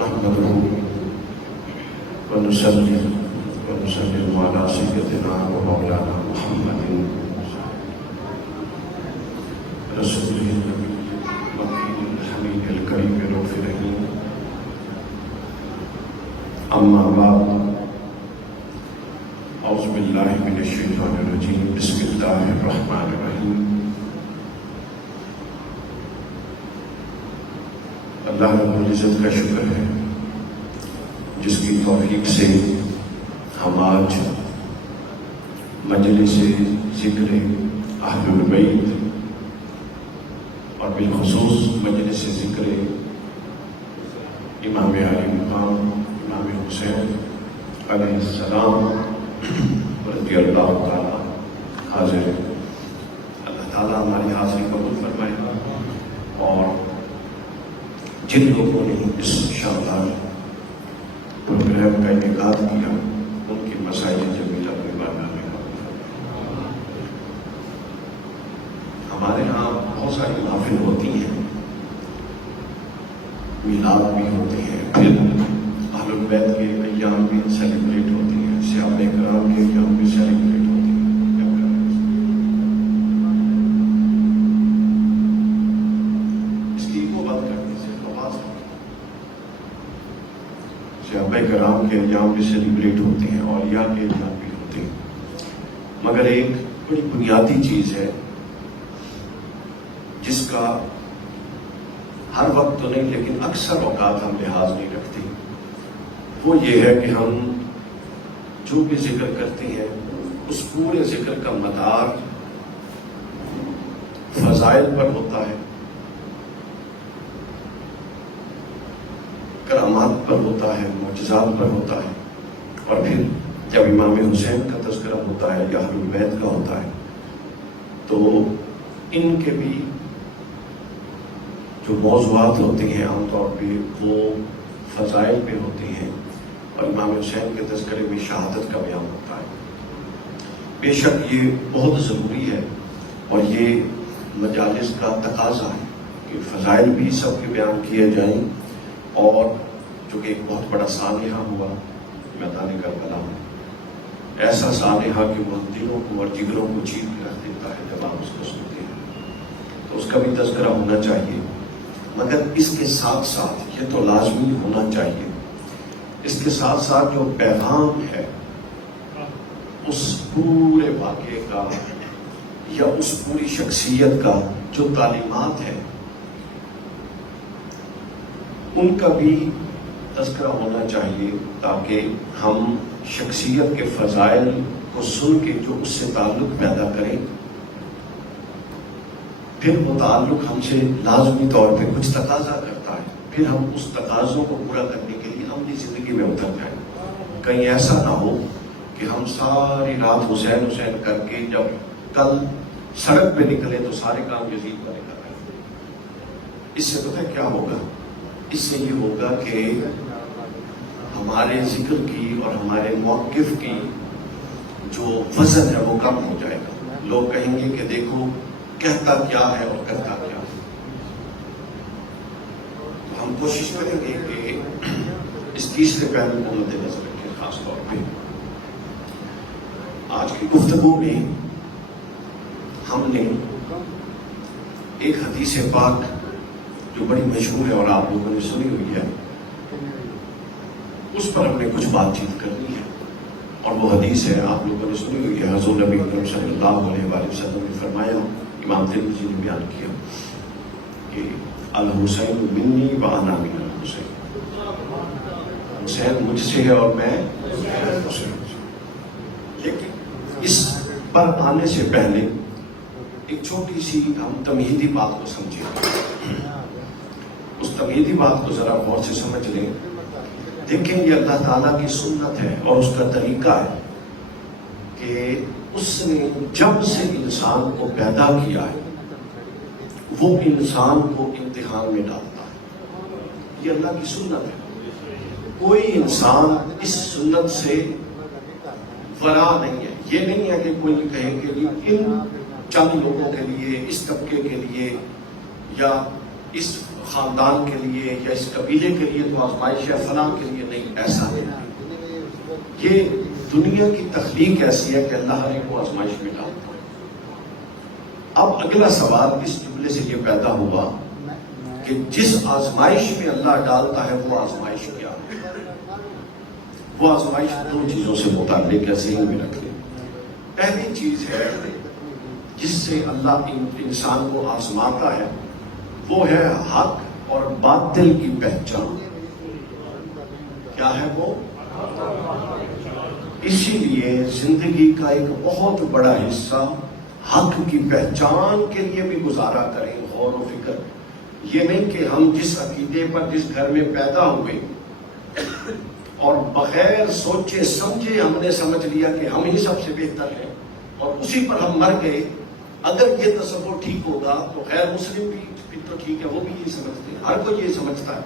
نحمده ونصلي ونسلم على سيدنا ومولانا محمد رسوله النبي الوكيل الحميد الكريم الرؤوف الرحيم. اما بعد، اعوذ باللہ من الشیطان الرجیم، بسم اللہ الرحمن الرحیم. اللہ رب العزت کا شکر ہے جس کی توفیق سے ہم آج مجلس ذکر اہل البیت اور بالخصوص مجلس ذکر امام علی مقام امام حسین علیہ السلام رضی اللہ تعالیٰ حاضر. اللہ تعالیٰ ہماری حاضری قبول فرمائے اور جن لوگوں نے اس شاندار پروگرام کا انعقاد کیا ان کی مسائل جمیلہ اپنی بارگاہ میں قبول فرمائے. ہمارے ہاں بہت ساری محافل ہوتی ہیں، میلاد بھی ہوتی ہیں، پھر اہل البیت کے ایام بھی سیلیبریٹ ہوتی ہیں، صحابہ کرام کے ایام بھی سیلیبریٹ ہوتی ہیں. اس کی وہ بات کرنے سے آواز صحابہ کرام کے ایام بھی سیلیبریٹ ہوتے ہیں، اولیاء کے ایام بھی ہوتے ہیں، مگر ایک بڑی بنیادی چیز ہے جس کا ہر وقت تو نہیں لیکن اکثر اوقات ہم لحاظ نہیں رکھتے. وہ یہ ہے کہ ہم جو بھی ذکر کرتے ہیں اس پورے ذکر کا مدار فضائل پر ہوتا ہے، کرامات پر ہوتا ہے، معجزات پر ہوتا ہے. اور پھر جب امام حسین کا تذکرہ ہوتا ہے یا اہل البیت کا ہوتا ہے تو ان کے بھی جو موضوعات ہوتے ہیں عام طور پہ وہ فضائل پہ ہوتے ہیں، اور امام حسین کے تذکرے میں شہادت کا بیان ہوتا ہے. بے شک یہ بہت ضروری ہے اور یہ مجالس کا تقاضا ہے کہ فضائل بھی سب کے بیان کیے جائیں. اور چونکہ ایک بہت بڑا سانحہ ہوا میدان کربلا میں، ایسا سانحہ کہ وہ دلوں کو اور جگروں کو چیر کے رکھ دیتا ہے جب آپ اس کو سنتے ہیں، تو اس کا بھی تذکرہ ہونا چاہیے. مگر اس کے ساتھ ساتھ یہ تو لازمی ہونا چاہیے، اس کے ساتھ ساتھ جو پیغام ہے اس پورے واقعے کا یا اس پوری شخصیت کا، جو تعلیمات ہے ان کا بھی تذکرہ ہونا چاہیے، تاکہ ہم شخصیت کے فضائل کو سن کے جو اس سے تعلق پیدا کریں، پھر وہ تعلق ہم سے لازمی طور پہ کچھ تقاضا کرتا ہے، پھر ہم اس تقاضوں کو پورا کرنے کے لیے عملی زندگی میں اتر جائیں. کہیں ایسا نہ ہو کہ ہم ساری رات حسین حسین کر کے جب کل سڑک پہ نکلے تو سارے کام یزید والے کر رہے ہیں. اس سے پتہ ہے کیا ہوگا؟ اس سے یہ ہوگا کہ ہمارے ذکر کی اور ہمارے موقف کی جو وزن ہے وہ کم ہو جائے گا. لوگ کہیں گے کہ دیکھو کہتا کیا ہے اور کرتا کیا ہے. تو ہم کوشش کریں گے کہ اس تیسرے پہلو کو مد نظر رکھیں. خاص طور پہ آج کی گفتگو میں ہم نے ایک حدیث پاک جو بڑی مشہور ہے اور آپ لوگوں نے سنی ہوئی ہے، اس پر ہم نے کچھ بات چیت کرنی ہے. اور وہ حدیث ہے آپ لوگوں نے سنی ہوئی ہے، حضور نبی اکرم صلی اللہ علیہ وآلہ وسلم نے فرمایا، امام ترمذی نے بیان کیا کہ الحسین منی و انا من الحسین، حسین مجھ سے ہے اور میں حسین سے. لیکن اس پر آنے سے پہلے ایک چھوٹی سی ہم تمہیدی بات کو سمجھیں. اس تمہیدی بات کو ذرا غور سے سمجھ لیں. دیکھیں یہ اللہ تعالیٰ کی سنت ہے اور اس کا طریقہ ہے کہ اس نے جب سے انسان کو پیدا کیا ہے وہ انسان کو امتحان میں ڈالتا ہے. یہ اللہ کی سنت ہے. کوئی انسان اس سنت سے ورا نہیں ہے. یہ نہیں ہے کہ کوئی کہے کہ ان چند لوگوں کے لیے، اس طبقے کے لیے یا اس خاندان کے لیے یا اس قبیلے کے لیے تو آزمائش ہے، فلاں کے لیے نہیں، ایسا نہیں۔ یہ دنیا کی تخلیق ایسی ہے کہ اللہ ہر ایک کو آزمائش میں ڈالتا ہے۔ اب اگلا سوال اس جملے سے یہ پیدا ہوا کہ جس آزمائش میں اللہ ڈالتا ہے وہ آزمائش کیا ہے؟ وہ آزمائش دو چیزوں سے متعلق ہے، ذہن میں رکھ لیں۔ پہلی چیز ہے جس سے اللہ انسان کو آزماتا ہے وہ ہے حق اور باطل کی پہچان۔ کیا ہے وہ؟ اسی لیے زندگی کا ایک بہت بڑا حصہ حق کی پہچان کے لیے بھی گزارا کریں، غور و فکر۔ یہ نہیں کہ ہم جس عقیدے پر جس گھر میں پیدا ہوئے اور بغیر سوچے سمجھے ہم نے سمجھ لیا کہ ہم ہی سب سے بہتر ہیں اور اسی پر ہم مر گئے۔ اگر یہ تصور ٹھیک ہوگا تو غیر مسلم بھی تو ٹھیک ہے، وہ بھی یہ سمجھتے ہیں، ہر کوئی یہ سمجھتا ہے۔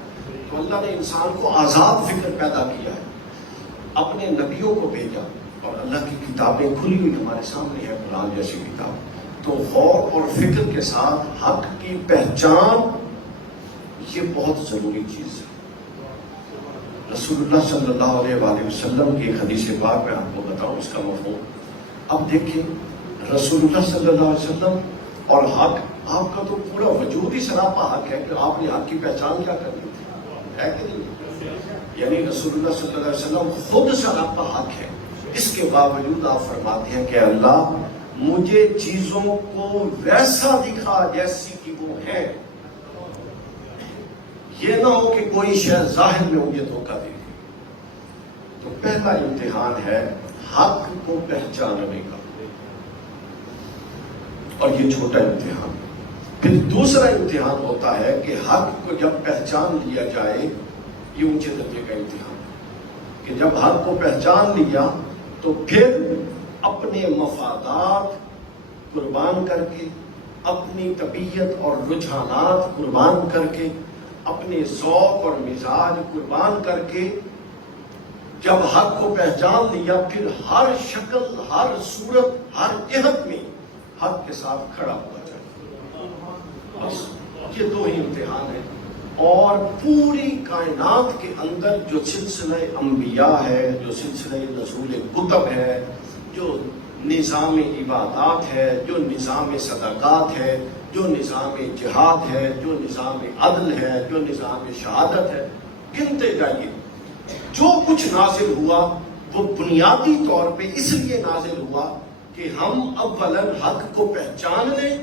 تو اللہ نے انسان کو آزاد فکر پیدا کیا ہے، اپنے نبیوں کو بھیجا اور اللہ کی کتابیں کھلی ہوئی ہمارے سامنے ہے، قرآن جیسی کتاب۔ تو غور اور فکر کے ساتھ حق کی پہچان یہ بہت ضروری چیز ہے۔ رسول اللہ صلی اللہ علیہ وآلہ وسلم کی حدیث پاک میں آپ کو بتاؤں اس کا مفہوم۔ اب دیکھیں رسول اللہ صلی اللہ علیہ وسلم اور حق، آپ کا تو پورا وجود ہی سراپا حق ہے کہ آپ نے حق کی پہچان کیا کرنی تھی، ہے کہ نہیں؟ یعنی رسول اللہ صلی اللہ علیہ وسلم خود سراپا حق ہے، اس کے باوجود آپ فرماتے ہیں کہ اللہ مجھے چیزوں کو ویسا دکھا جیسی کہ وہ ہے، یہ نہ ہو کہ کوئی شے ظاہر میں مجھے دھوکہ دے دے۔ تو پہلا امتحان ہے حق کو پہچاننے کا، اور یہ چھوٹا امتحان۔ پھر دوسرا امتحان ہوتا ہے کہ حق کو جب پہچان لیا جائے، یہ اونچے درجے کا امتحان کہ جب حق کو پہچان لیا تو پھر اپنے مفادات قربان کر کے، اپنی طبیعت اور رجحانات قربان کر کے، اپنے ذوق اور مزاج قربان کر کے جب حق کو پہچان لیا، پھر ہر شکل، ہر صورت، ہر جہت میں حق کے ساتھ کھڑا ہوا جائے۔ بس یہ دو ہی امتحان ہیں، اور پوری کائنات کے اندر جو سلسلہ انبیاء ہے، جو سلسلہ نزول کتب ہے، جو نظام عبادات ہے، جو نظام صدقات ہے، جو نظام جہاد ہے، جو نظام عدل ہے، جو نظام شہادت ہے، گنتے جائیے۔ جو کچھ نازل ہوا وہ بنیادی طور پہ اس لیے نازل ہوا کہ ہم اولاً حق کو پہچان لیں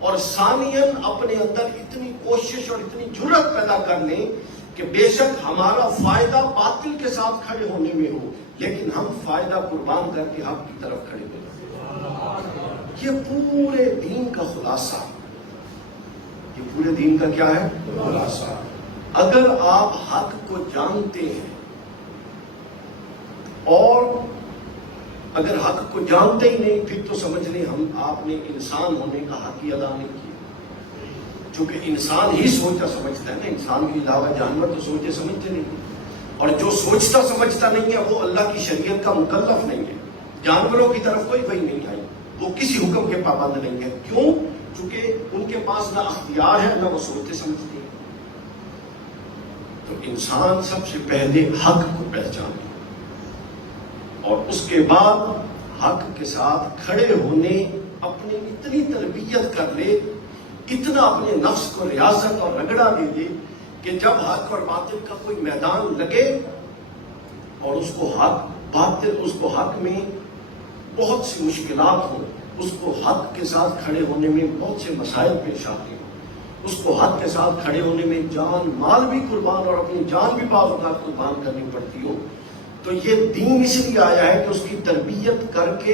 اور ثانیاً اپنے اندر اتنی کوشش اور اتنی جرأت پیدا کر لیں کہ بے شک ہمارا فائدہ باطل کے ساتھ کھڑے ہونے میں ہو، لیکن ہم فائدہ قربان کر کے حق کی طرف کھڑے ہو جائیں۔ یہ پورے دین کا خلاصہ، یہ پورے دین کا کیا ہے؟ خلاصہ۔ اگر آپ حق کو جانتے ہیں اور اگر حق کو جانتے ہی نہیں، پھر تو سمجھ لیں آپ نے انسان ہونے کا حق ہی ادا نہیں کیا، چونکہ انسان ہی سوچتا سمجھتا ہے نا، انسان کے علاوہ جانور تو سوچے سمجھتے نہیں، اور جو سوچتا سمجھتا نہیں ہے وہ اللہ کی شریعت کا مکلف نہیں ہے۔ جانوروں کی طرف کوئی وحی نہیں آئی، وہ کسی حکم کے پابند نہیں ہے۔ کیوں؟ چونکہ ان کے پاس نہ اختیار ہے، نہ وہ سوچتے سمجھتے ہیں۔ تو انسان سب سے پہلے حق کو پہچانے اور اس کے بعد حق کے ساتھ کھڑے ہونے، اپنی اتنی تربیت کر لے، اتنا اپنے نفس کو ریاست اور رگڑا دے دے کہ جب حق اور باطل کا کوئی میدان لگے اور اس کو حق میں بہت سی مشکلات ہوں، اس کو حق کے ساتھ کھڑے ہونے میں بہت سے مسائل پیش آتے ہیں، اس کو حق کے ساتھ کھڑے ہونے میں جان مال بھی قربان اور اپنی جان بھی بعض اوقات قربان کرنی پڑتی ہو، تو یہ دین اس لیے آیا ہے کہ اس کی تربیت کر کے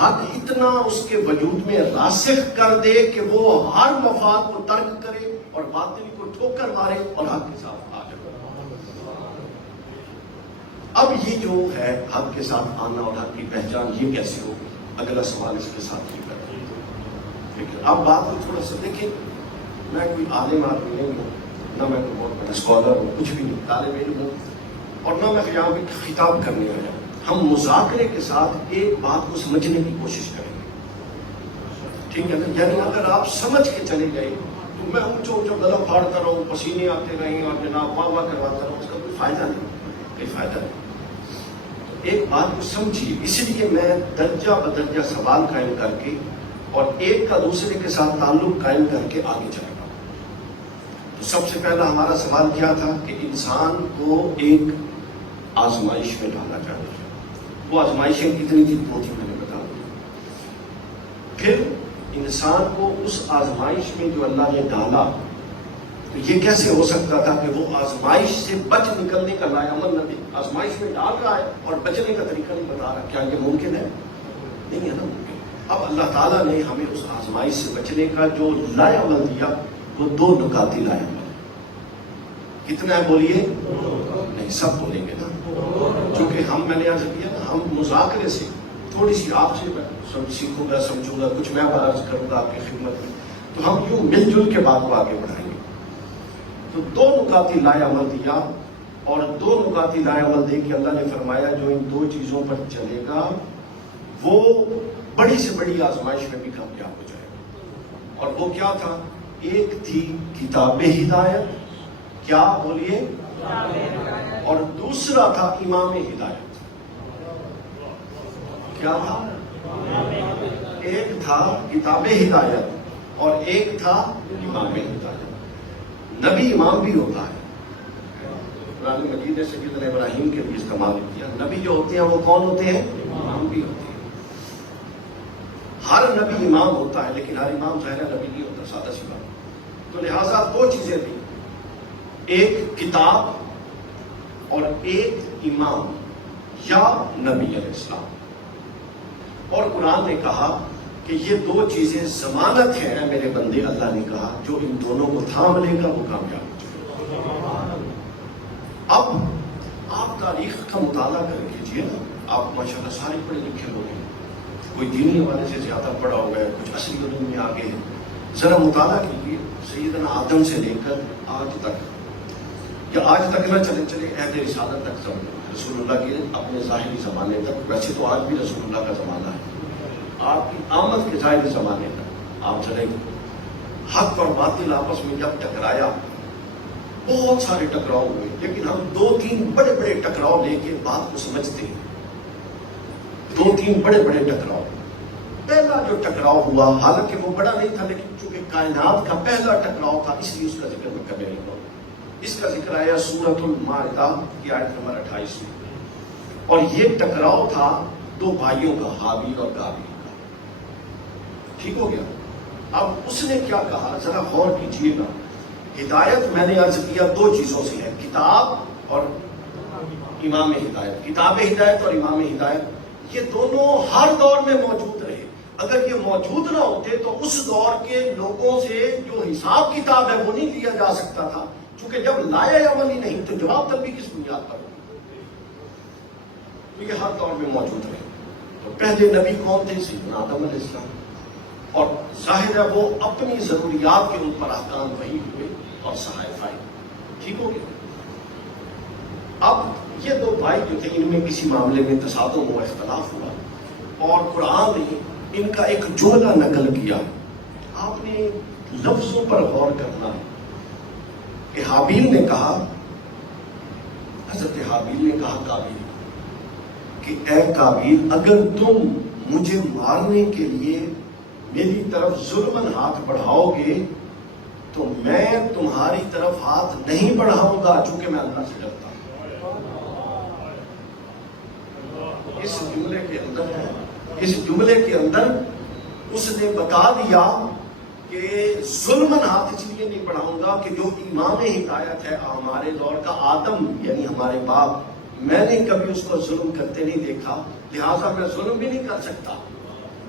حق اتنا اس کے وجود میں راسخ کر دے کہ وہ ہر مفاد کو ترک کرے اور باطل کو ٹھوکر مارے اور حق کے ساتھ آ جائے۔ اب یہ جو ہے حق کے ساتھ آنا اور حق کی پہچان، یہ کیسے ہوگی؟ اگلا سوال اس کے ساتھ یہ کرتے ہیں۔ لیکن اب بات کو تھوڑا سا دیکھیں، میں کوئی عالم آدمی نہیں ہوں، نہ میں کوئی بہت بڑا اسکالر ہوں، کچھ بھی نہیں، طالب علم ہوں، اور نہ میں یہاں پہ خطاب کرنے آیا۔ ہم مذاکرے کے ساتھ ایک بات کو سمجھنے کی کوشش کریں گے، ٹھیک ہے نا؟ یعنی اگر آپ سمجھ کے چلے گئے تو میں اونچا اونچا گلا پھاڑتا رہوں، پسینے آتے رہیں اور جناب واہ واہ کرواتا رہوں، اس کا کوئی فائدہ نہیں، کوئی فائدہ نہیں۔ ایک بات کو سمجھیے، اس لیے میں درجہ بدرجہ سوال قائم کر کے اور ایک کا دوسرے کے ساتھ تعلق قائم کر کے آگے چلے گا۔ تو سب سے پہلا ہمارا سوال کیا تھا کہ انسان کو ایک آزمائش میں ڈالا جاتا ہے۔ وہ آزمائشیں کتنی تھی وہ تھی میں نے بتا دیا۔ پھر انسان کو اس آزمائش میں جو اللہ نے ڈالا، تو یہ کیسے ہو سکتا تھا کہ وہ آزمائش سے بچ نکلنے کا لائعمل نہ دے؟ آزمائش میں ڈال رہا ہے اور بچنے کا طریقہ نہیں بتا رہا، کیا یہ ممکن ہے؟ نہیں ہے نا ممکن۔ اب اللہ تعالیٰ نے ہمیں اس آزمائش سے بچنے کا جو لائعمل دیا وہ 2 نکاتی لائعمل۔ کتنا ہے بولیے؟ نہیں، سب بولیں گے نا، چونکہ میں نے عرض کیا نا، ہم مذاکرے سے تھوڑی سی آپ سے سیکھوں گا، سمجھوں گا، کچھ میں عرض کروں گا آپ کی خدمت میں، تو ہم یوں مل جل کے بات کو آگے بڑھائیں گے۔ تو 2 نکاتی لائعمل دیا، اور 2 نکاتی لائعمل دے کے اللہ نے فرمایا جو ان 2 چیزوں پر چلے گا وہ بڑی سے بڑی آزمائش میں بھی کامیاب ہو جائے گا۔ اور وہ کیا تھا؟ ایک تھی کتاب ہدایت، کیا بولیے؟ اور دوسرا تھا امام ہدایت۔ کیا تھا؟ ایک تھا کتاب ہدایت اور ایک تھا امام ہدایت۔ نبی امام بھی ہوتا ہے، قرآن مجید نے سیدنا ابراہیم کے بھی استعمال کیا۔ نبی جو ہوتے ہیں وہ کون ہوتے ہیں؟ امام بھی ہوتے ہیں۔ ہر نبی امام ہوتا ہے لیکن ہر امام ظاہر نبی نہیں ہوتا، سادہ سی بات۔ تو لہٰذا 2 چیزیں تھیں، ایک کتاب اور ایک امام یا نبی علیہ السلام۔ اور قرآن نے کہا کہ یہ 2 چیزیں ضمانت ہیں اے میرے بندے، اللہ نے کہا جو ان دونوں کو تھام لے گا وہ کامیاب ہو جائے گا۔ اب آپ تاریخ کا مطالعہ کر کیجیے نا، آپ ماشاءاللہ سارے پڑھے لکھے لوگ ہیں، کوئی دینی حوالے سے زیادہ پڑھا ہوا ہے، کچھ اصلی علوم میں آگے ہیں، ذرا مطالعہ کیجیے سیدنا آدم سے لے کر آج تک، یا آج تک نہ چلے عہد رسالت تک، سب رسول اللہ کے اپنے ظاہری زمانے تک، ویسے تو آج بھی رسول اللہ کا زمانہ ہے، آپ کی آمد کے ظاہری زمانے تک آپ چلیں گے۔ حق اور باطل آپس میں جب ٹکرایا، بہت سارے ٹکراؤ ہوئے، لیکن ہم 2-3 بڑے بڑے ٹکراؤ لے کے بات کو سمجھتے ہیں۔ 2-3 بڑے بڑے ٹکراؤ۔ پہلا جو ٹکراؤ ہوا، حالانکہ وہ بڑا نہیں تھا لیکن چونکہ کائنات کا پہلا ٹکراؤ تھا اس لیے اس کا ذکر میں کرنے لگا۔ اس کا ذکر آیا سورۃ المائدہ کی آیت نمبر 28 میں، اور یہ ٹکراؤ تھا 2 بھائیوں کا، حابیل اور قابیل کا۔ ٹھیک ہو گیا؟ اب اس نے کیا کہا ذرا غور کیجیے گا۔ ہدایت میں نے عرض کیا 2 چیزوں سے ہے، کتاب اور امام ہدایت۔ کتاب ہدایت اور امام ہدایت یہ دونوں ہر دور میں موجود رہے۔ اگر یہ موجود نہ ہوتے تو اس دور کے لوگوں سے جو حساب کتاب ہے وہ نہیں لیا جا سکتا تھا، کیونکہ جب لایا عملی نہیں تو جواب طلبی کس بنیاد پر ہوگی؟ تو یہ ہر دور میں موجود رہے۔ تو پہلے نبی کون تھے؟ سیدنا آدم علیہ السلام، اور ظاہر ہے وہ اپنی ضروریات کے اوپر احکام وحی ہوئے اور صحائف آئی۔ ٹھیک ہو گیا؟ اب یہ 2 بھائی جو تھے ان میں کسی معاملے میں تصادم ہوا، اختلاف ہوا، اور قرآن نے ان کا ایک جملہ نقل کیا۔ آپ نے لفظوں پر غور کرنا ہے کہ حابیل نے کہا، حضرت حابیل نے کہا قابیل کہ اے قابیل، اگر تم مجھے مارنے کے لیے میری طرف ظلماً ہاتھ بڑھاؤ گے تو میں تمہاری طرف ہاتھ نہیں بڑھاؤں گا، چونکہ میں اللہ سے ڈرتا ہوں۔ اس جملے کے اندر اس نے بتا دیا کہ ظلماً ہاتھ اس لیے نہیں بڑھاؤں گا کہ جو امام ہدایت ہے ہمارے دور کا، آدم یعنی ہمارے باپ، میں نے کبھی اس کو ظلم کرتے نہیں دیکھا، لہٰذا میں ظلم بھی نہیں کر سکتا۔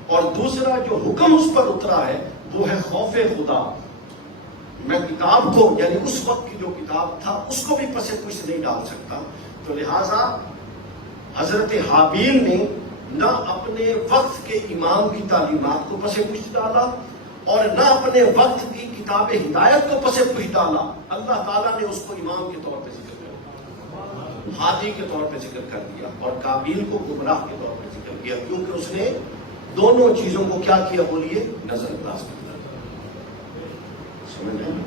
اور دوسرا جو حکم اس پر اترا ہے وہ ہے خوف خدا۔ میں کتاب کو یعنی اس وقت کی جو کتاب تھا اس کو بھی پسے پوچھ نہیں ڈال سکتا۔ تو لہٰذا حضرت حابیل نے نہ اپنے وقت کے امام کی تعلیمات کو پسے پوچھ ڈالا اور نہ اپنے وقت کی کتاب ہدایت کو پسے پوچھ ڈالا۔ اللہ تعالیٰ نے اس کو امام کے طور پہ ذکر کر دیا، ہادی کے طور پہ ذکر کر دیا، اور قابیل کو گمراہ کے طور پہ ذکر کیا، کیونکہ اس نے دونوں چیزوں کو کیا کیا؟ بولیے، نظر انداز کر دیا۔ سمجھ رہے ہیں؟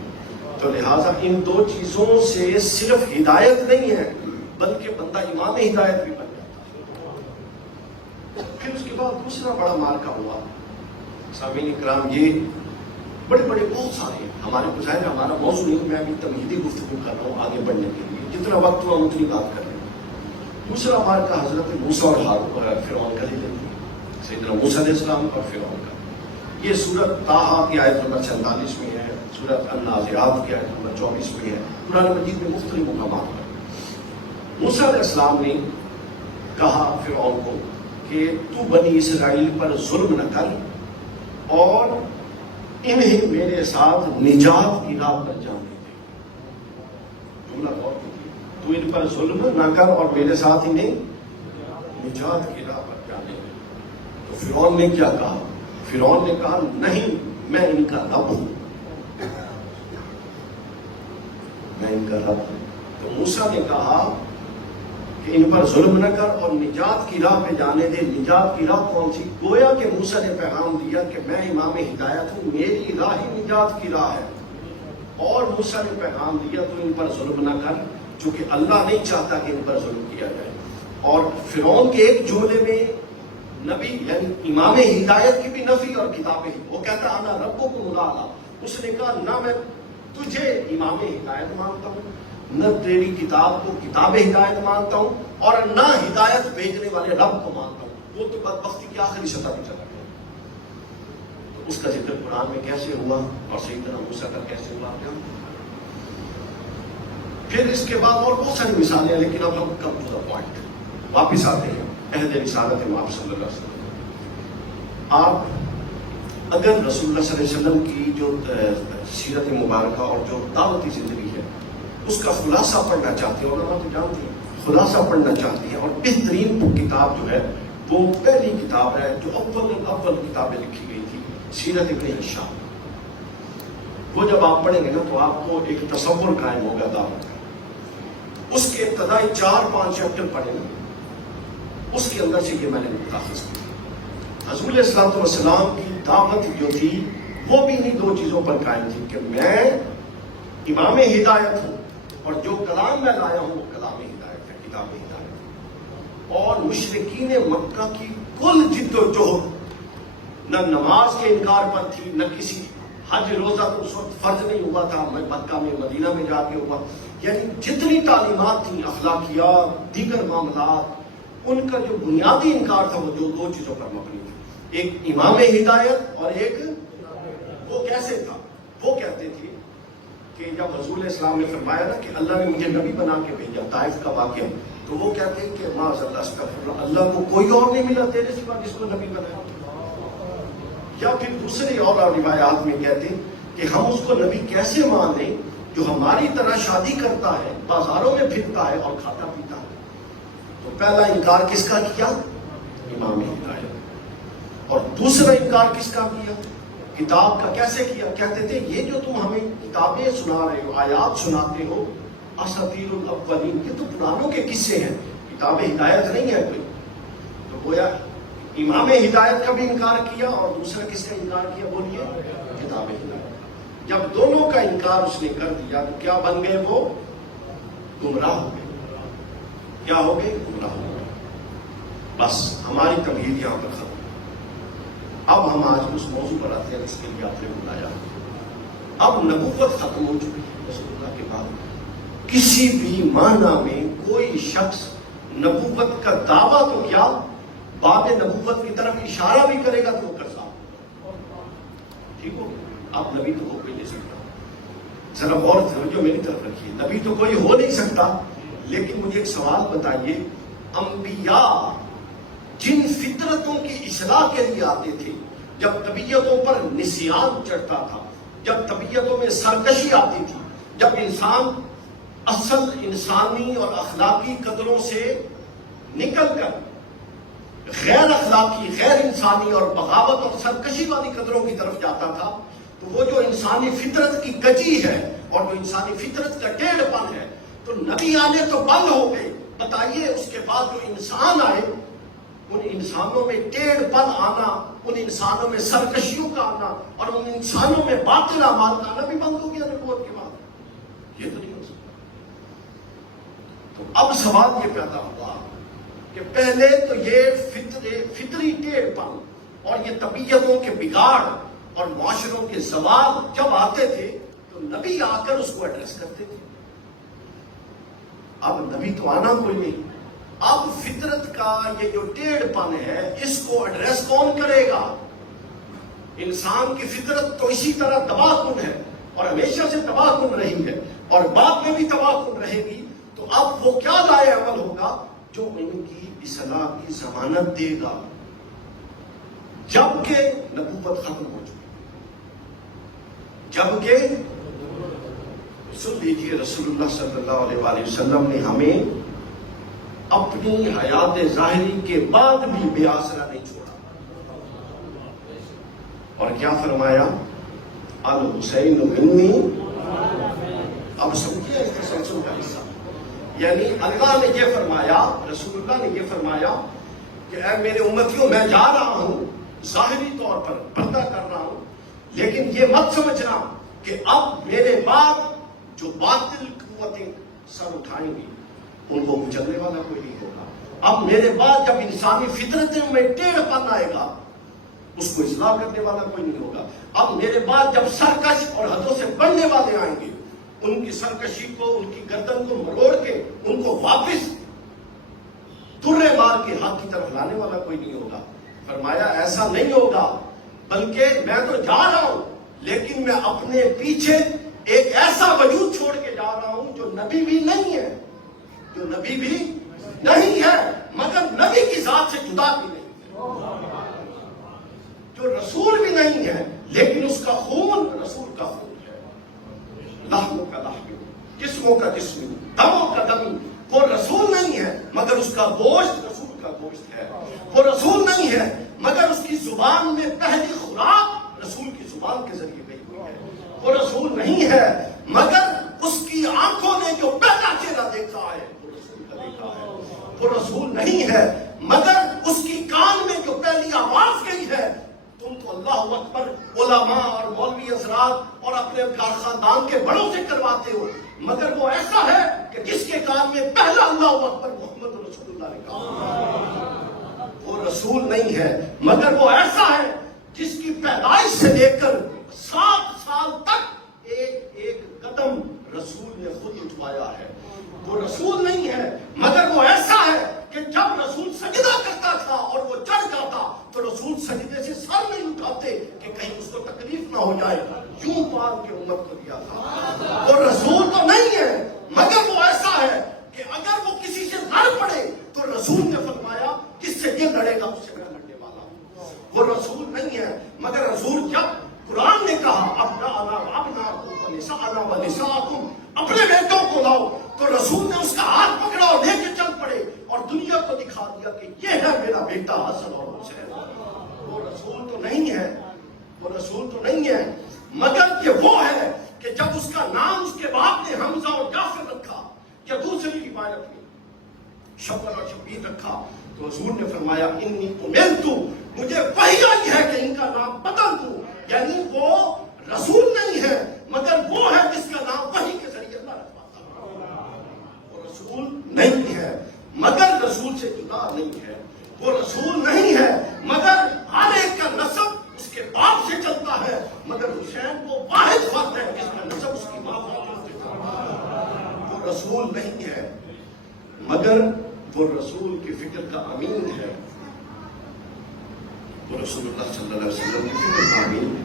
تو لہٰذا ان دو چیزوں سے صرف ہدایت نہیں ہے بلکہ بندہ امام ہدایت بھی بن جاتا ہے۔ پھر اس کے بعد دوسرا بڑا مارکا ہوا، سامعین کرام، یہ بڑے بڑے بہت سارے ہیں، ہمارے کو ظاہر ہمارا موضوع نہیں، میں ابھی تمہیدی گفتگو کر رہا ہوں آگے بڑھنے کے لیے، جتنا وقت ہوا اتنی بات کر رہے ہیں۔ دوسرا مارکا حضرت موسیٰ اور فرعون کا لے لیتے ہیں، سیدنا موسیٰ علیہ السلام اور فرعون کا۔ یہ سورت طٰہٰ کی آیت نمبر 46 میں ہے، سورت النازعات کی آیت نمبر 24 میں ہے، قرآن مجید میں مختلف مقامات پر۔ موسیٰ علیہ السلام نے کہا فرعون کو کہ تو بنی اسرائیل پر ظلم نہ کر اور انہیں میرے ساتھ نجات کی راہ پر جانے دے۔ جملہ غور کیجیے، تو ان پر ظلم نہ کر اور میرے ساتھ انہیں نجات کی راہ پر جانے دے۔ تو فرعون نے کیا کہا؟ فرعون نے کہا نہیں، میں ان کا رب ہوں، میں ان کا رب ہوں۔ تو موسیٰ نے کہا کہ ان پر ظلم نہ کر اور نجات کی راہ پہ جانے دے۔ نجات کی راہ کون سی؟ گویا کہ موسیٰ نے پیغام دیا کہ میں امام ہدایت ہوں، میری راہ ہی نجات کی راہ ہے۔ اور موسیٰ نے پیغام دیا تو ان پر ظلم نہ کر، چونکہ اللہ نہیں چاہتا کہ ان پر ظلم کیا جائے۔ اور فرعون کے ایک جملے میں نبی یعنی امام ہدایت کی بھی نفی اور کتاب ہی، وہ کہتا انا ربکم الاعلی، اس نے کہا نہ میں تجھے امام ہدایت مانتا ہوں، نہ تیری کتاب کو کتاب ہدایت مانتا ہوں، اور نہ ہدایت بھیجنے والے رب کو مانتا ہوں۔ وہ تو بدبختی کی آخری سطح پہ چلا گیا۔ تو اس کا ذکر قرآن میں کیسے ہوا اور سیدنا موسیٰ کا کیسے ہوا کیا؟ پھر اس کے بعد اور بہت ساری مثالیں ہیں، لیکن اب ہم کم ٹو دا پوائنٹ واپس آتے ہیں عہد رسالت مآب صلی اللہ علیہ وسلم۔ آپ اگر رسول اللہ صلی اللہ علیہ وسلم کی جو سیرت مبارکہ اور جو دعوتی زندگی ہے اس کا خلاصہ پڑھنا چاہتے ہیں، اور ہم تو جانتے ہیں خلاصہ پڑھنا چاہتے ہیں، اور بہترین کتاب جو ہے وہ پہلی کتاب ہے جو اول کتابیں لکھی گئی تھی، سیرت ابن ہشام۔ وہ جب آپ پڑھیں گے نا تو آپ کو ایک تصور قائم ہوگا دعوت کا۔ اس کے ابتدائی 4-5 چیپٹر پڑھیں گے، اس کے اندر سے یہ میں نے متاخذ کی۔ حضور علیہ الصلوۃ والسلام کی دعوت جو تھی وہ بھی انہیں دو چیزوں پر قائم تھی کہ میں امام ہدایت ہوں اور جو کلام میں لایا ہوں وہ کلام ہدایت ہے، کتاب ہدایت۔ اور مشرکین مکہ کی کل جد و جہد نہ نماز کے انکار پر تھی، نہ کسی حج روزہ تو اس وقت فرض نہیں ہوا تھا، مکہ میں مدینہ میں جا کے ہوا، یعنی جتنی تعلیمات تھیں اخلاقیات دیگر معاملات، ان کا جو بنیادی انکار تھا وہ جو دو چیزوں پر مبنی تھی، ایک امام ہدایت اور ایک وہ کیسے تھا؟ وہ کہتے تھے کہ جب رسول اسلام نے فرمایا نا کہ اللہ نے مجھے نبی بنا کے بھیجا، طائف کا واقعہ، تو وہ کہتے ہیں کہ معاذ اللہ استغفر اللہ، اللہ کو کوئی اور نہیں ملا تیرے سوا جس کو نبی بنایا۔ یا پھر دوسری اور روایات میں کہتے ہیں کہ ہم اس کو نبی کیسے مان لیں جو ہماری طرح شادی کرتا ہے، بازاروں میں پھرتا ہے اور کھاتا پیتا ہے۔ تو پہلا انکار کس کا کیا؟ امام ہدایت۔ اور دوسرا انکار کس کا کیا؟ کتاب کا۔ کیسے کیا؟ کہتے تھے یہ جو تم ہمیں کتابیں سنا رہے ہو، آیات سناتے ہو، اساطیر الاولین، یہ تو پرانوں کے قصے ہیں، کتاب ہدایت نہیں ہے کوئی۔ تو گویا امام ہدایت کا بھی انکار کیا اور دوسرا کس کا انکار کیا؟ بولیے، کتاب ہدایت۔ جب دونوں کا انکار اس نے کر دیا تو کیا بن گئے؟ وہ گمراہ ہو گئے۔ کیا ہو گئے؟ گمراہ ہو گئے۔ بس ہماری تمہید یہاں پر ختم۔ اب ہم آج اس موضوع پر آتے ہیں جس کے لیے آپ نے بلایا۔ اب نبوت ختم ہو چکی ہے رسول اللہ کے بعد، کسی بھی معنی میں کوئی شخص نبوت کا دعویٰ تو کیا باب نبوت کی طرف اشارہ بھی کرے گا تو وہ کذاب۔ ٹھیک ہو؟ آپ نبی تو ہو کوئی نہیں سکتا۔ ذرا غور توجہ میری طرف رکھیے، نبی تو کوئی ہو نہیں سکتا، لیکن مجھے ایک سوال بتائیے، انبیاء جن فطرتوں کی اصلاح کے لیے آتے تھے، جب طبیعتوں پر نسیان چڑھتا تھا، جب طبیعتوں میں سرکشی آتی تھی، جب انسان اصل انسانی اور اخلاقی قدروں سے نکل کر غیر اخلاقی، غیر انسانی اور بغاوت اور سرکشی والی قدروں کی طرف جاتا تھا، تو وہ جو انسانی فطرت کی کجی ہے اور جو انسانی فطرت کا ٹیڑھ پن ہے، تو نبی آنے تو بند ہو گئے۔ بتائیے اس کے بعد جو انسان آئے، ان انسانوں میں ٹیڑھ پن آنا ان انسانوں میں سرکشیوں کا آنا اور ان انسانوں میں باطل اعمال کا آنا بھی بند ہو گیا نبوت کے بعد؟ یہ تو نہیں ہو سکتا۔ تو اب سوال یہ پیدا ہوا کہ پہلے تو یہ فطری ٹیڑھ پن اور یہ طبیعتوں کے بگاڑ اور معاشروں کے زوال جب آتے تھے تو نبی آ کر اس کو ایڈریس کرتے تھے۔ اب نبی تو آنا کوئی نہیں، اب فطرت کا یہ جو ٹیڑھ پن ہے اس کو ایڈریس کون کرے گا؟ انسان کی فطرت تو اسی طرح تباہ کن ہے اور ہمیشہ سے تباہ کن رہی ہے اور بعد میں بھی تباہ کن رہے گی۔ تو اب وہ کیا لائے عمل ہوگا جو ان کی اصلاح کی ضمانت دے گا، جبکہ نبوت ختم ہو چکی، جبکہ سن لیجیے رسول اللہ صلی اللہ علیہ وآلہ وسلم نے ہمیں اپنی حیات ظاہری کے بعد بھی بے آسرا نہیں چھوڑا، اور کیا فرمایا؟ الحسین منی۔ اب سمجھیے اس تسلسل کا حصہ، یعنی اللہ نے یہ فرمایا، رسول اللہ نے یہ فرمایا کہ اے میرے امتیوں میں جا رہا ہوں، ظاہری طور پر پردہ کر رہا ہوں، لیکن یہ مت سمجھنا کہ اب میرے بعد جو باطل قوتیں سر اٹھائیں گی ان کو کچلنے والا کوئی نہیں ہوگا۔ اب میرے بعد جب انسانی فطرتوں میں ٹیڑھ پن آئے گا اس کو اصلاح کرنے والا کوئی نہیں ہوگا۔ اب میرے بعد جب سرکش اور حدوں سے بڑھنے والے آئیں گے ان کی سرکشی کو، ان کی گردن کو مروڑ کے ان کو واپس درے مار کے حق کی طرف لانے والا کوئی نہیں ہوگا۔ فرمایا ایسا نہیں ہوگا، بلکہ میں تو جا رہا ہوں لیکن میں اپنے پیچھے ایک ایسا وجود چھوڑ کے جا رہا ہوں جو نبی بھی نہیں ہے، جو نبی بھی نہیں ہے مگر نبی کی ذات سے جدا بھی نہیں ہے، جو رسول بھی نہیں ہے لیکن اس کا خون رسول کا خون ہے، لحموں کا لحم، جسموں کا جسم، دموں کا دم۔ وہ رسول نہیں ہے مگر اس کا گوشت رسول کا گوشت ہے، وہ رسول نہیں ہے مگر اس کی زبان میں پہلی خوراک رسول کی زبان کے ذریعے گئی ہوئی ہے، وہ رسول نہیں ہے مگر اس کی آنکھوں نے جو پہلا چہرہ دیکھا ہے وہ رسول کا دیکھا ہے، وہ رسول نہیں ہے مگر اس کی کان میں جو پہلی آواز گئی ہے۔ تم تو اللہ اکبر علماء اور مولوی حضرات اور اپنے خاندان کے بڑوں سے کرواتے ہو، مگر وہ ایسا ہے کہ جس کے کان میں پہلا اللہ اکبر محمد رسول اللہ نے کہا، وہ رسول نہیں ہے مگر وہ ایسا ہے جس کی پیدائش سے لے کر 7 سال تک ایک ایک قدم رسول نے خود اٹھوایا ہے۔ وہ رسول نہیں ہے مگر وہ ایسا ہے کہ جب رسول سجدہ کرتا تھا اور وہ چڑھ جاتا تو رسول سجدے سے سر نہیں اٹھاتے کہ کہیں اس کو تکلیف نہ ہو جائے، یوں پال کے امت کو دیا تھا۔ وہ رسول تو نہیں ہے مگر وہ ایسا ہے کہ اگر وہ کسی سے لڑ پڑے تو رسول نے فرمایا جس سے یہ لڑے گا اس سے میں لڑنے والا ہوں۔ وہ رسول نہیں ہے مگر رسول جب قرآن نے کہا اپنے بیٹوں کو لاؤ تو رسول نے اس کا ہاتھ پکڑا اور لے کے چل پڑے اور دنیا کو دکھا دیا کہ یہ ہے میرا بیٹا حسن اور حسین۔ وہ رسول تو نہیں ہے، وہ رسول تو نہیں ہے مگر یہ وہ ہے کہ جب اس کا نام اس کے باپ نے حمزہ اور جعفر رکھا یا دوسری روایت میں شبر اور شبیر رکھا تو حضور نے فرمایا انی امرت، مجھے وحی آئی ہے کہ ان کا نام بدل دوں، یعنی وہ رسول نہیں ہے مگر وہ ہے جس کا نام وحی کے ذریعے اللہ رکھواتا ہے۔ وہ رسول نہیں ہے مگر رسول سے جدا نہیں ہے، وہ رسول نہیں ہے مگر ہر ایک کا نسب اس کے باپ سے چلتا ہے، مگر حسین وہ واحد فرد ہے جس کا نسب اس کی ماں سے چلتا ہے۔ وہ رسول نہیں ہے مگر وہ رسول کی فکر کا امین ہے، وہ رسول اللہ صلی اللہ علیہ وسلم کی فکر کا امین ہے۔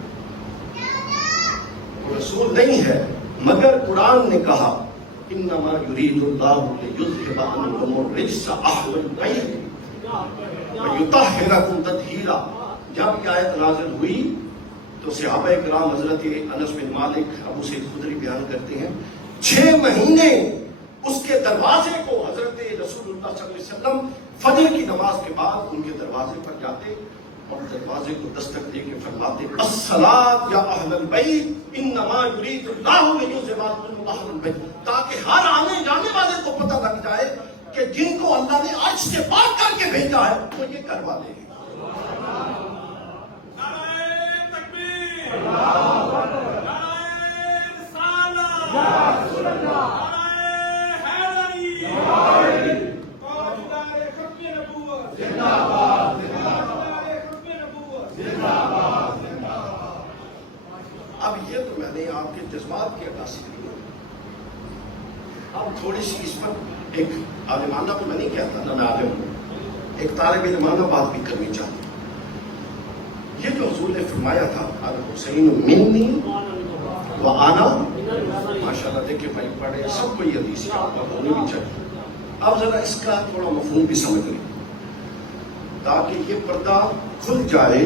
وہ رسول نہیں ہے مگر قرآن نے کہا انما یرید اللہ لیذھب عنکم الرجس اہل البیت ویطہرکم تطہیرا۔ جب یہ آیت نازل ہوئی تو صحابہ کرام حضرت انس بن مالک، ابو سعید خدری بیان کرتے ہیں 6 مہینے اس کے دروازے کو حضرت رسول اللہ صلی اللہ علیہ وسلم فجر کی نماز کے بعد ان کے دروازے پر جاتے اور دروازے کو دستک دے کے فرماتے الصلاۃ یا اہل البیت انما یرید اللہ لیذھب عنکم اہل البیت، تاکہ ہر آنے جانے والے کو پتہ لگ جائے کہ جن کو اللہ نے عرش سے پاک کر کے بھیجا ہے وہ یہ گھر والے ہیں، اب یہ تو میں نے آپ کے جذبات کی عکاسی کی ہے. اب تھوڑی سی اس پر ایک عالمانہ تو میں نہیں کہتا نہ میں عالم ہوں، ایک طالب علمانہ بات بھی کرنی چاہتا ہوں. یہ جو حضور نے فرمایا تھا الحسین منی و آنا، ماشاءاللہ دیکھیں بھائی پڑھے سب کو یہ حدیث یاد ہونی بھی چاہیے. اب ذرا اس کا تھوڑا مفہوم بھی سمجھ لیں تاکہ یہ پردہ کھل جائے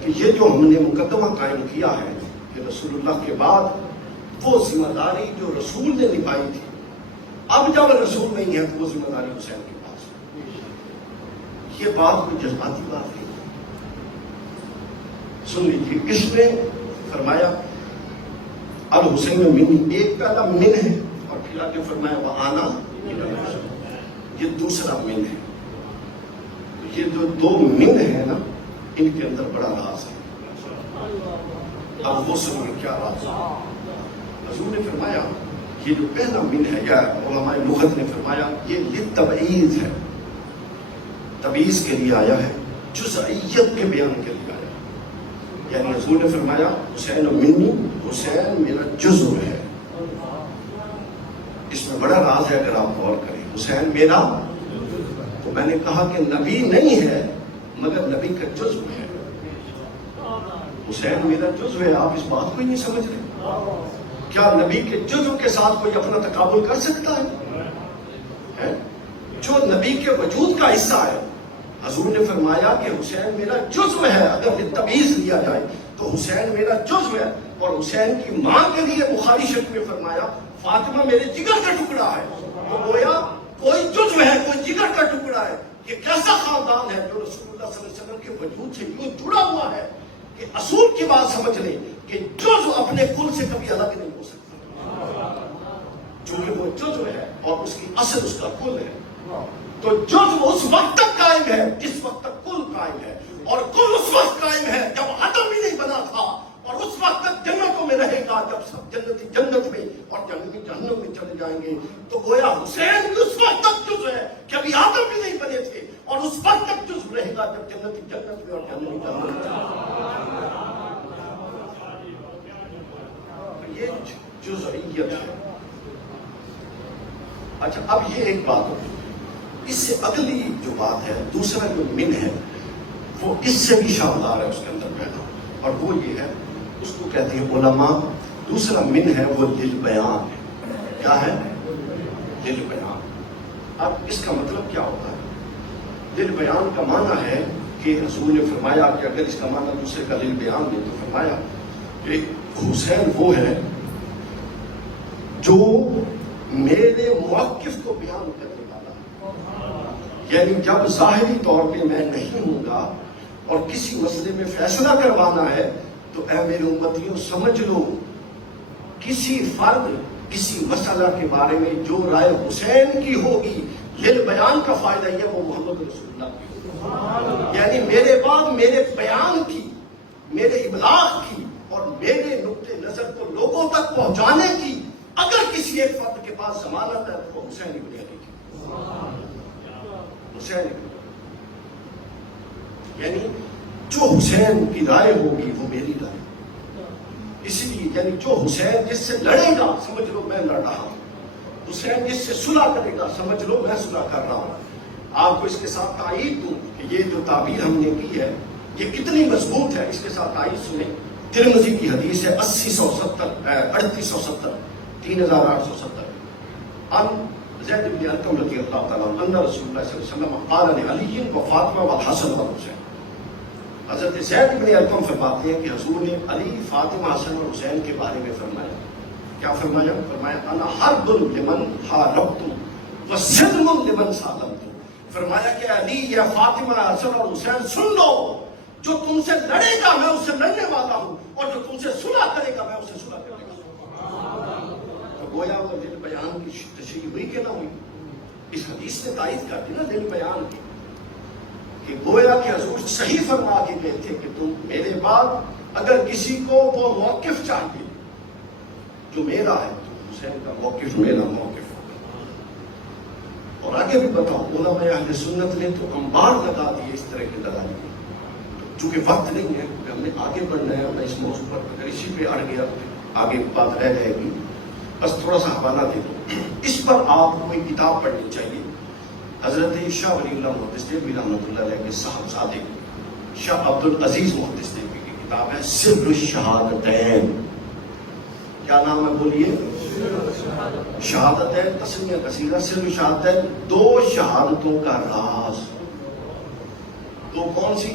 کہ یہ جو ہم نے مقدمہ قائم کیا ہے کہ رسول اللہ کے بعد وہ ذمہ داری جو رسول نے نبھائی تھی، اب جب رسول نہیں ہے تو وہ ذمہ داری حسین کے پاس ہے. یہ بات کوئی جذباتی بات نہیں. سن لیجیے، اس نے فرمایا الحسین من، ایک پہلا من ہے اور پھر آگے فرمایا وہ آنا، یہ دوسرا من ہے. یہ جو دو من ہے نا، ان کے اندر بڑا راز ہے. اب وہ سنیے کیا راز ہے. حضور نے فرمایا یہ جو پہلا من ہے، یا علماء لغت نے فرمایا یہ للتبعیض ہے، تبعیض کے لیے آیا ہے، جزئیت کے بیان کے لیے آیا ہے. یعنی حضور نے فرمایا حسین منی، حسین میرا جزو ہے. اس میں بڑا راز ہے اگر آپ غور کریں. حسین میرا، تو میں نے کہا کہ نبی نہیں ہے مگر نبی کا جزو ہے. حسین میرا جزو ہے. آپ اس بات کو ہی نہیں سمجھ رہے. کیا نبی کے جزو کے ساتھ کوئی اپنا تقابل کر سکتا ہے؟ جو نبی کے وجود کا حصہ ہے. حضور نے فرمایا کہ حسین میرا جزو ہے. اگر تمیز لیا جائے تو حسین میرا جزو ہے. اور حسین کی ماں کے لیے بخاری شریف میں فرمایا فاطمہ میرے جگر کا ٹکڑا ہے. تو گویا کوئی جزو ہے، کوئی جگر کا ٹکڑا ہے. یہ کیسا خاندان ہے جو رسول اللہ صلی اللہ علیہ وسلم کے وجود سے یوں جڑا ہوا ہے کہ اصول کی بات سمجھ لیں کہ جزو اپنے کل سے کبھی الگ نہیں ہو سکتا، چونکہ وہ جزو ہے اور اس کی اصل اس کا کل ہے. تو جزو اس وقت تک قائم ہے جس وقت تک کل قائم ہے، اور کل اس وقت قائم ہے جب عدم ہی نہیں بنا تھا، اور اس وقت تک جنتوں میں رہے گا جب سب جنتی جنت میں اور جنتی جہنم میں چلے جائیں گے. تو گویا حسین بھی اس وقت تک جزو ہے کہ ابھی آدم بھی نہیں بنے تھے، اور اس وقت تک جزو رہے گا جب جنتی جنت میں اور جہنمی جہنم میں چلے گا. یہ جزئیت ہے. اچھا اب یہ ایک بات ہوگی. اس سے اگلی جو بات ہے، دوسرا جو من ہے وہ اس سے بھی شاندار ہے اس کے اندر پیدا، اور وہ یہ ہے، اس کو کہتے ہیں علماء، دوسرا من ہے وہ للبیان ہے. کیا ہے؟ للبیان. اب اس کا مطلب کیا ہوتا ہے؟ للبیان کا معنی ہے کہ حضور نے فرمایا کہ اگر اس کا معنی دوسرے کا للبیان دے تو فرمایا کہ حسین وہ ہے جو میرے موقف کو بیان کرنے والا ہے. یعنی جب ظاہری طور پہ میں نہیں ہوں گا اور کسی مسئلے میں فیصلہ کروانا ہے تو اے میرے امتیوں سمجھ لو، کسی فرد کسی مسئلہ کے بارے میں جو رائے حسین کی ہوگی، للبیان کا فائدہ یہ وہ محمد رسول اللہ کی ہوگی. یعنی میرے بعد میرے بیان کی، میرے ابلاغ کی اور میرے نقطۂ نظر کو لوگوں تک پہنچانے کی اگر کسی ایک فرد کے پاس ضمانت ہے تو وہ حسین ابن علی کی. حسین یعنی جو حسین کی رائے ہوگی وہ میری رائے. اس لیے یعنی جو حسین جس سے لڑے گا سمجھ لو میں لڑ رہا ہوں، حسین جس سے صلح کرے گا سمجھ لو میں صلح کر رہا ہوں. آپ کو اس کے ساتھ تائید دوں کہ یہ جو تعبیر ہم نے کی ہے یہ کتنی مضبوط ہے. اس کے ساتھ تائید سنیں. ترمذی کی حدیث ہے 3870 3870 ان زید بن ارقم رضی اللہ تعالیٰ عنہ ان رسول اللہ صلی اللہ علیہ وسلم قال لعلی و فاطمہ و حسن و حسین. حضرت زید بن ارقم فرماتے ہیں کہ حضور نے علی، فاطمہ، حسن اور حسین کے بارے میں فرمایا. کیا فرمایا؟ فرمایا انا حرب لمن حاربتم و سلم لمن سالمتم. فرمایا کہ علی یا فاطمہ، حسن اور حسین سن لو، جو تم سے لڑے گا میں اس سے لڑنے والا ہوں، اور جو تم سے صلح کرے گا میں اس سے صلح کرنے والا ہوں. تو گویا وہ دل بیان کی تشریح ہوئی کہ نہ ہوئی؟ اس حدیث نے تائید کر دی نا دل بیان کی کہ گویا کہ حضور صحیح فرما کے گئے تھے کہ تم میرے بعد اگر کسی کو وہ موقف چاہیے جو میرا ہے تو حسین کا موقف میرا موقف ہوگا. اور آگے بھی بتاؤ علماء اہل سنت نے تو انبار لگا دیے اس طرح کے دلائل کی. چونکہ وقت نہیں ہے ہم نے آگے بڑھنا ہے. میں اس موضوع پر اگر اسی پہ اڑ گیا آگے بات رہ جائے گی. بس تھوڑا سا حوالہ دے دو. اس پر آپ کو ایک کتاب پڑھنی چاہیے. حضرت شاہ ولی اللہ محدث دہلوی رحمۃ اللہ علیہ کے صاحبزادے شاہ عبد العزیز محدث دہلوی کی کتاب ہے سر الشہادتین. کیا نام ہے بولیے؟ شہادتین تسمیہ کثیرہ. سر الشہادتین دو شہادتوں کا راز. تو کون سی؟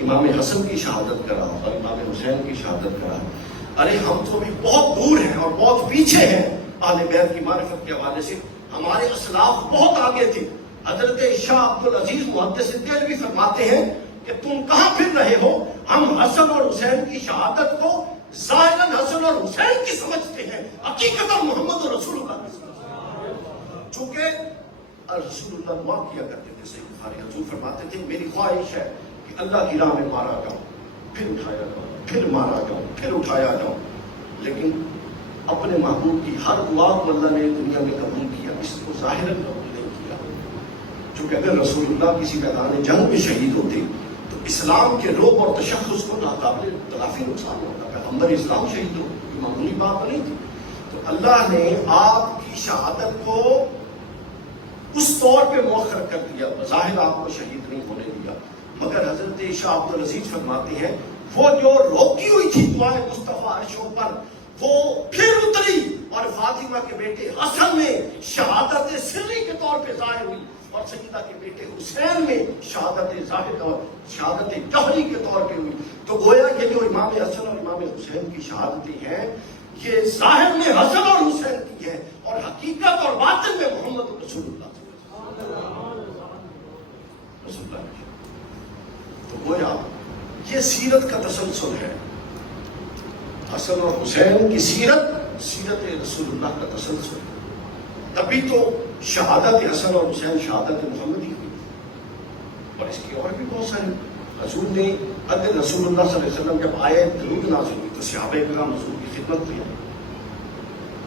امام حسن کی شہادت کا راز اور امام حسین کی شہادت کا راز. ارے ہم تو بھی بہت دور ہیں اور بہت پیچھے ہیں اہل بیت کی معرفت کے حوالے سے. ہمارے اسلاف بہت آگے تھے. حضرت شاہ عبد العزیز محدث دہلوی فرماتے ہیں کہ تم کہاں پھر رہے ہو؟ ہم حسن اور حسین کی شہادت کو ظاہراً حسن اور حسین کی سمجھتے ہیں، حقیقت محمد رسول اللہ کی سمجھتے ہیں. چونکہ رسول اللہ دعا کیا کرتے تھے. صحیح بخاری حضور فرماتے تھے میری خواہش ہے کہ اللہ کی راہ میں مارا جاؤں پھر اٹھایا جاؤں، پھر مارا جاؤں پھر اٹھایا جاؤں. لیکن اپنے محبوب کی ہر دعا کو اللہ نے دنیا میں قبول کیا، اس کو ظاہراً قبول نہیں کیا. چونکہ اگر رسول اللہ کسی میدان جنگ میں شہید ہوتے تو اسلام کے روب اور تشخص کو ناقابل تلافی نقصان ہوتا. پیغمبر اسلام شہید ہو یہ معمولی بات نہیں تھی. تو اللہ نے آپ کی شہادت کو اس طور پہ مؤخر کر دیا. بظاہر آپ کو شہید نہیں ہونے دیا، مگر حضرت شاہ عبد العزیز فرماتے ہیں وہ جو روکی ہوئی تھی دعائیں مصطفیٰ عرشوں پر وہ پھر اتری اور فاطمہ کے بیٹے حسن میں شہادت سری کے طور پہ ظاہر ہوئی اور سیدہ کے بیٹے حسین میں شہادت ظاہر اور شہادت جوہری کے طور پہ ہوئی. تو گویا یہ جو امام حسن اور امام حسین کی شہادتیں ہیں یہ ظاہر میں حسن اور حسین کی ہے اور حقیقت اور باطن میں محمد رسول اللہ کی. تو گویا یہ سیرت کا تسلسل ہے. حسن اور حسین کی سیرت رسول اللہ کا تسلسل ہے. تبھی تو شہادت حسن اور حسین شہادت محمدی ہوئی. اور اس کی اور بھی بہت ساری حضور نے اگر رسول اللہ صلی اللہ علیہ وسلم جب آئے درود نازل ہوئی تو صحابہ کرام حضور کی خدمت کیا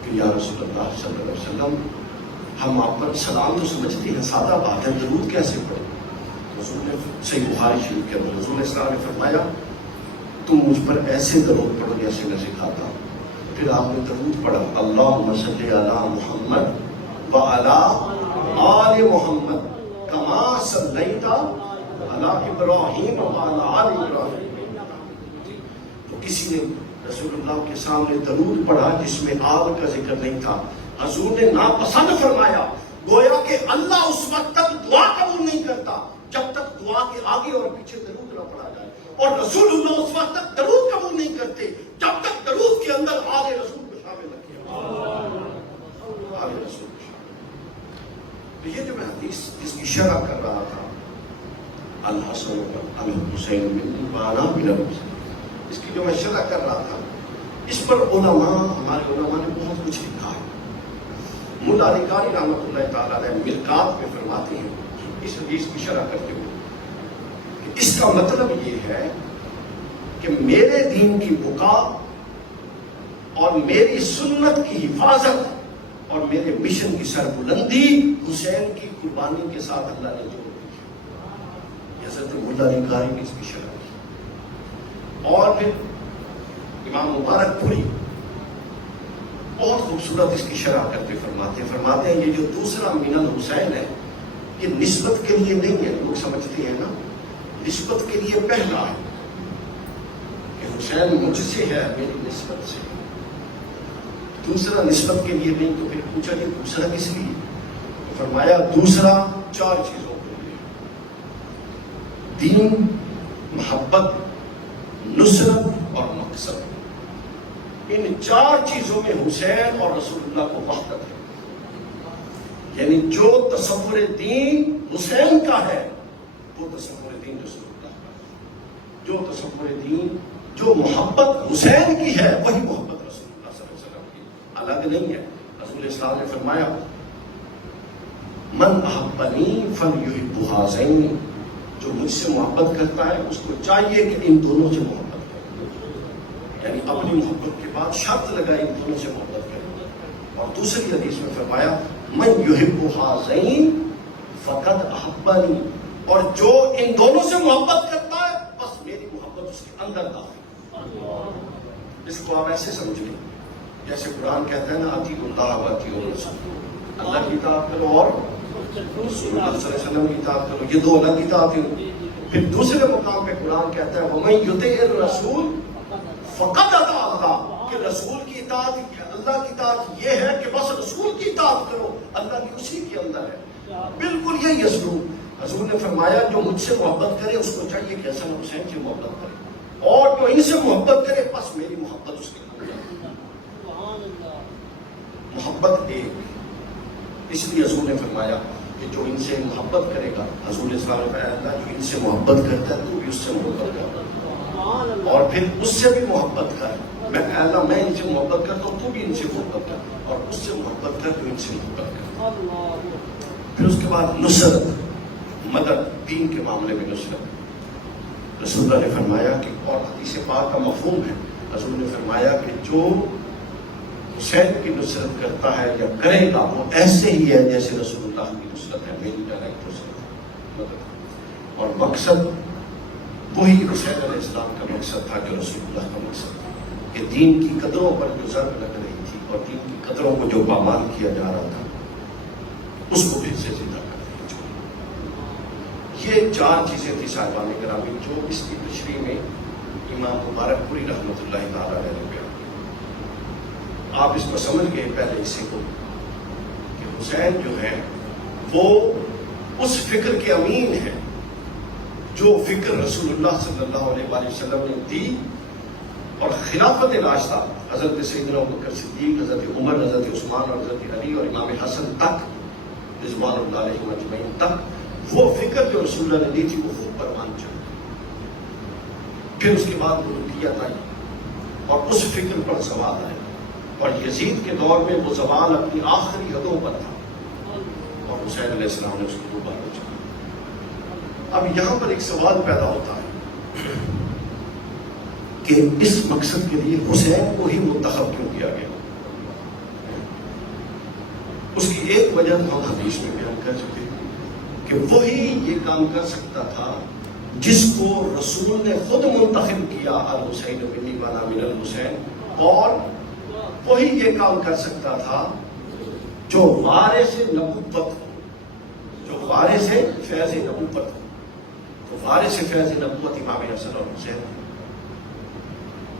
کہ یا رسول اللہ صلی اللہ علیہ وسلم ہم آپ پر سلام تو سمجھتے ہیں، سادہ بات ہے، درود کیسے پڑھیں؟ حضور نے صحیح بخاری شریف کے اندر حضور السلام نے فرمایا تم مجھ پر ایسے درود پڑھو جیسے میں سکھاتا ہوں. پھر آپ نے درود پڑھا اللہم صلی علی محمد وعلی آل محمد کما صلیت علی ابراہیم وعلی آل ابراہیم. تو کسی نے رسول اللہ کے سامنے درود پڑھا جس میں آل کا ذکر نہیں تھا. حضور نے ناپسند فرمایا. گویا کہ اللہ اس وقت تک دعا قبول نہیں کرتا جب تک دعا کے آگے اور پیچھے درود نہ پڑھا جائے، اور رسول اللہ اس وقت تک درود قبول نہیں کرتے جب تک درود کے اندر آل رسول کو شامل نہ کیا. آل رسول کو شامل. تو یہ جو میں حدیث جس کی شرح کر رہا تھا الحسن الحسین من الحسین، اس کی جو میں شرح کر رہا تھا اس پر علماء ہمارے علماء نے بہت کچھ لکھا ہے. ملا علی قاری رحمۃ اللہ تعالیٰ علیہ مرقات میں فرماتے ہیں اس حدیث کی شرح کرتے ہوئے کہ اس کا مطلب یہ ہے کہ میرے دین کی بقا اور میری سنت کی حفاظت اور میرے مشن کی سربلندی حسین کی قربانی کے ساتھ اللہ نے جوڑ دی. حضرت ملا علی قاری نے اس کی شرح کی. اور پھر امام مبارک پوری بہت خوبصورت اس کی شرح کرتے فرماتے ہیں یہ جو دوسرا من الحسین ہے یہ نسبت کے لیے نہیں ہے. لوگ سمجھتے ہیں نا نسبت کے لیے پہلا ہے کہ حسین مجھ سے ہے میری نسبت سے. دوسرا نسبت کے لیے نہیں. تو پھر پوچھا کہ دوسرا کس لیے؟ تو فرمایا دوسرا 4 چیزوں کے لیے: دین، محبت، نصرت اور مقصد. ان 4 چیزوں میں حسین اور رسول اللہ کو وحدت ہے. یعنی جو تصور دین حسین کا ہے وہ تصور دین رسول اللہ کا ہے. جو تصور دین جو محبت حسین کی ہے وہی محبت رسول اللہ صلی اللہ علیہ وسلم کی، الگ نہیں ہے. رسول اسلام نے فرمایا من احبنی فلیحب ہذین، جو مجھ سے محبت کرتا ہے اس کو چاہیے کہ ان دونوں سے محبت کرے، یعنی اپنی محبت کے بعد شرط لگا ان دونوں سے محبت کرے۔ اور دوسری حدیث میں فرمایا من یحب ھذین فقد احبنی، اور جو ان دونوں سے محبت کرتا ہے بس میری محبت اس کے اندر داخل۔ اس کو آپ ایسے سمجھ لیں جیسے قرآن کہتا ہے نا اطیعوا اللہ و اطیعوا الرسول، اللہ کی اطاعت کرو اور رسول اللہ صلی اللہ علیہ وسلم کی اطاعت کرو، یہ دو الگ اطاعت ہیں۔ پھر دوسرے مقام پہ قرآن کہتا ہے وَمَن یُطِعِ الرَّسُولَ فَقَدْ اطاع اللَّهَ، کہ رسول کی اطاعت، اللہ کی اطاعت یہ ہے کہ بس رسول کی اطاعت کرو، اللہ کی اسی کے اندر ہے۔ بالکل یہی اسلوب حضور نے فرمایا جو مجھ سے محبت کرے اس کو چاہیے کہ حسن حسین سے محبت کرے، اور جو ان سے محبت کرے بس میری محبت اس کے اندر۔ محبت ایک، اس لیے حضور نے فرمایا کہ جو ان سے محبت کرے گا، حضور اسلام نے فرمایا اللہ جو ان سے محبت کرتا ہے تو بھی اس سے محبت کر، اور پھر اس سے بھی محبت کر، میں اللہ میں ان سے محبت کرتا ہوں تو بھی ان سے محبت کر، اور اس سے محبت کر جو ان سے محبت کر۔ پھر اس کے بعد نصرت، مدد، دین کے معاملے میں نصرت۔ رسول اللہ نے فرمایا کہ، اور حدیث پاک کا مفہوم ہے، حضور نے فرمایا کہ جو حسین کی نصرت کرتا ہے یا کرے گا وہ ایسے ہی ہے جیسے رسول اللہ کی نصرت ہے، میری ڈائریکٹ نصرت ہے۔ اور مقصد وہی حسین علیہ السلام کا مقصد تھا جو رسول اللہ کا مقصد تھا، کہ دین کی قدروں پر جو ضرب لگ رہی تھی اور دین کی قدروں کو جو پامال کیا جا رہا تھا اس کو پھر سے زندہ کرنے کی۔ یہ چار چیزیں تھی صاحبان گرامی جو اس کی تشریح میں امام مبارک پوری رحمۃ اللہ تعالیٰ علیہ نے بیان۔ آپ اس کو سمجھ گئے پہلے اسی کو کہ حسین جو ہے وہ اس فکر کے امین ہے جو فکر رسول اللہ صلی اللہ علیہ وآلہ وسلم نے دی، اور خلافت راشدہ حضرت سیدنا ابوبکر صدیق، حضرت عمر، حضرت عثمان اور حضرت علی اور امام حسن تک رضوان اللہ علیہ مجمعین تک وہ فکر جو رسول اللہ نے دی تھی وہ خود پروان چڑھ۔ پھر اس کے بعد ملوکیت آئی اور اس فکر پر زوال آئے، اور یزید کے دور میں وہ زوال اپنی آخری حدوں پر تھا اور حسین علیہ السلام نے اس کو دوبارہ چڑھا۔ اب یہاں پر ایک سوال پیدا ہوتا ہے کہ اس مقصد کے لیے حسین کو ہی منتخب کیوں کیا گیا؟ اس کی ایک وجہ ہم حدیث میں بیان کر چکے ہیں کہ وہی یہ کام کر سکتا تھا جس کو رسول نے خود منتخب کیا، الحسین بن وانا من الحسین، اور وہی یہ کام کر سکتا تھا جو وارث نبوت ہو، جو وارث فیض نبوت ہو۔ تو وارث فیض نبوت امام حسن اور حسین،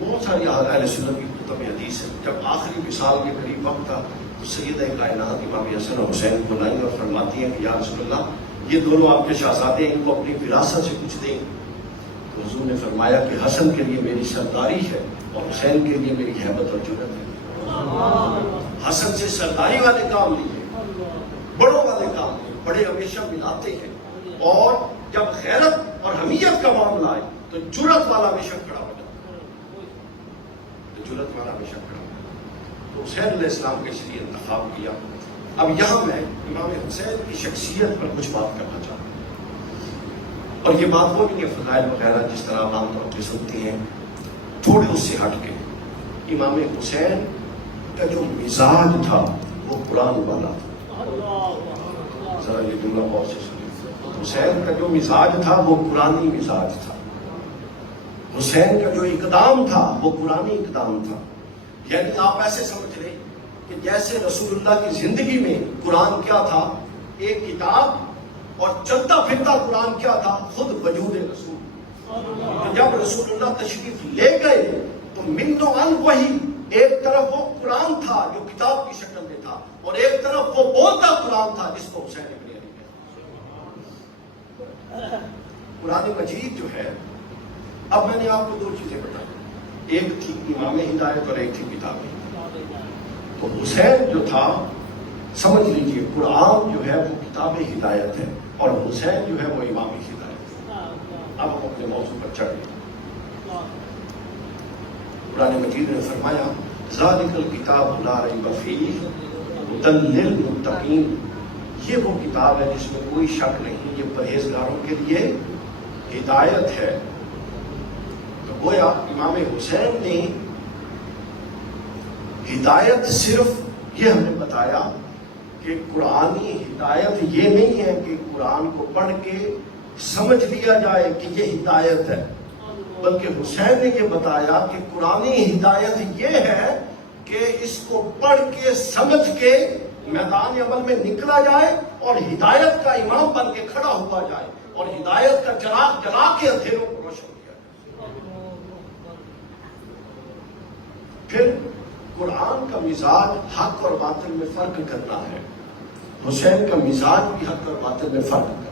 بہت ساری اہل سنت کی کتب میں حدیث ہے، جب آخری وصال کے قریب وقت تھا تو سیدہ کائنات امام حسن اور حسین کو لائیں اور فرماتی ہیں کہ یا رسول اللہ یہ دونوں آپ کے شہزادے ہیں، ان کو اپنی وراثت سے کچھ دیں۔ تو حضور نے فرمایا کہ حسن کے لیے میری سرداری ہے اور حسین کے لیے میری ہیبت اور جرأت ہے۔ حسن سے سرداری والے کام لیے، بڑوں والے کام لیے، بڑے ہمیشہ ملاتے ہیں، اور جب غیرت اور حمیت کا معاملہ آئے تو جرأت والا ہمیشہ کھڑا ہو جاتا ہے، تو جرأت والا ہمیشہ کھڑا ہو جاتا ہے۔ تو حسین علیہ السلام کے اس لیے انتخاب کیا۔ اب یہاں میں امام حسین کی شخصیت پر کچھ بات کرنا چاہتا ہوں، اور یہ بات وہ نہیں ہے فضائل وغیرہ جس طرح آپ عام طور پہ سنتے ہیں، تھوڑے اس سے ہٹ کے امام حسین کا جو مزاج تھا وہ قرآن والا تھا۔ ذرا یہ جملہ غور سے سنیں، حسین کا جو مزاج تھا وہ قرآنی مزاج تھا، حسین کا جو اقدام تھا وہ قرآنی اقدام تھا۔ یعنی آپ ایسے سمجھ لیں کہ جیسے رسول اللہ کی زندگی میں قرآن کیا تھا، ایک کتاب، اور چلتا پھرتا قرآن کیا تھا، خود وجود رسول۔ تو جب رسول اللہ تشریف لے گئے تو من و عن وہی، ایک طرف وہ قرآن تھا جو کتاب کی شکل میں تھا، اور ایک طرف وہ بولتا قرآن تھا جس کو حسین ابن علی کہتے ہیں۔ قرآن مجید جو ہے، اب میں نے آپ کو دو چیزیں بتائی، ایک تھی امام ہدایت اور ایک تھی کتاب ہدایت۔ تو حسین جو تھا، سمجھ لیجئے قرآن جو ہے وہ کتاب ہدایت ہے اور حسین جو ہے وہ امام ہدایت ہے۔ اب ہم اپنے موضوع پر چڑھ گئے۔ قرآن مجید نے فرمایا ذالک الکتاب لا ریب فیہ ھدی للمتقین، یہ وہ کتاب ہے جس میں کوئی شک نہیں، یہ پرہیزگاروں کے لیے ہدایت ہے، تو گویا امام حسین نے ہدایت صرف یہ ہمیں بتایا کہ قرآنی ہدایت یہ نہیں ہے کہ قرآن کو پڑھ کے سمجھ لیا جائے کہ یہ ہدایت ہے، بلکہ حسین نے یہ بتایا کہ قرآنی ہدایت یہ ہے کہ اس کو پڑھ کے سمجھ کے میدان عمل میں نکلا جائے اور ہدایت کا امام بن کے کھڑا ہوا جائے اور ہدایت کا چراغ جلا کے اندھیروں کو روشن کیا جائے۔ پھر قرآن کا مزاج حق اور باطل میں فرق کرنا ہے، حسین کا مزاج بھی حق اور باطل میں فرق کرنا۔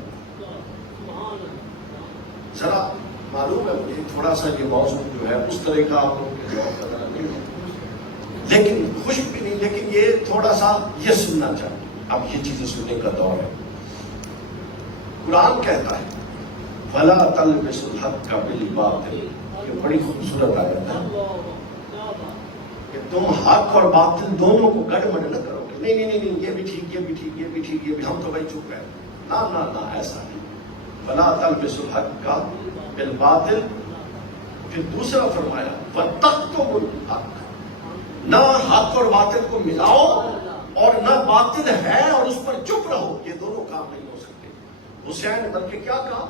ذرا معلوم ہے مجھے تھوڑا سا یہ موضوع جو ہے اس طرح کا آپ لوگوں کے ذوق کا نہیں ہے، لیکن خوش بھی نہیں، لیکن یہ تھوڑا سا یہ سننا چاہیے، اب یہ چیزیں سننے کا دور ہے۔ قرآن کہتا ہے فَلَا تَلْبِسُوا الْحَقَّ بِالْبَاطِلِ، یہ بڑی خوبصورت آیت ہے کہ تم حق اور باطل دونوں کو گڑبڑ نہ کرو گے، نہیں نہیں نہیں یہ بھی ٹھیک، یہ بھی ٹھیک، یہ بھی ٹھیک، یہ بھی، ہم تو بھائی چپ ہے، نہ نہ نہ، ایسا نہیں۔ فَلَا تَلْبِسُوا الْحَقَّ بِالْبَاطِلِ، پھر دوسرا فرمایا وَتَكْتُمُوا الْحَقَّ، نہ حق اور باطل کو ملاؤ اور نہ باطل ہے اور اس پر چپ رہو، یہ دونوں کام نہیں ہو سکتے۔ حسین نے بلکہ کیا کہا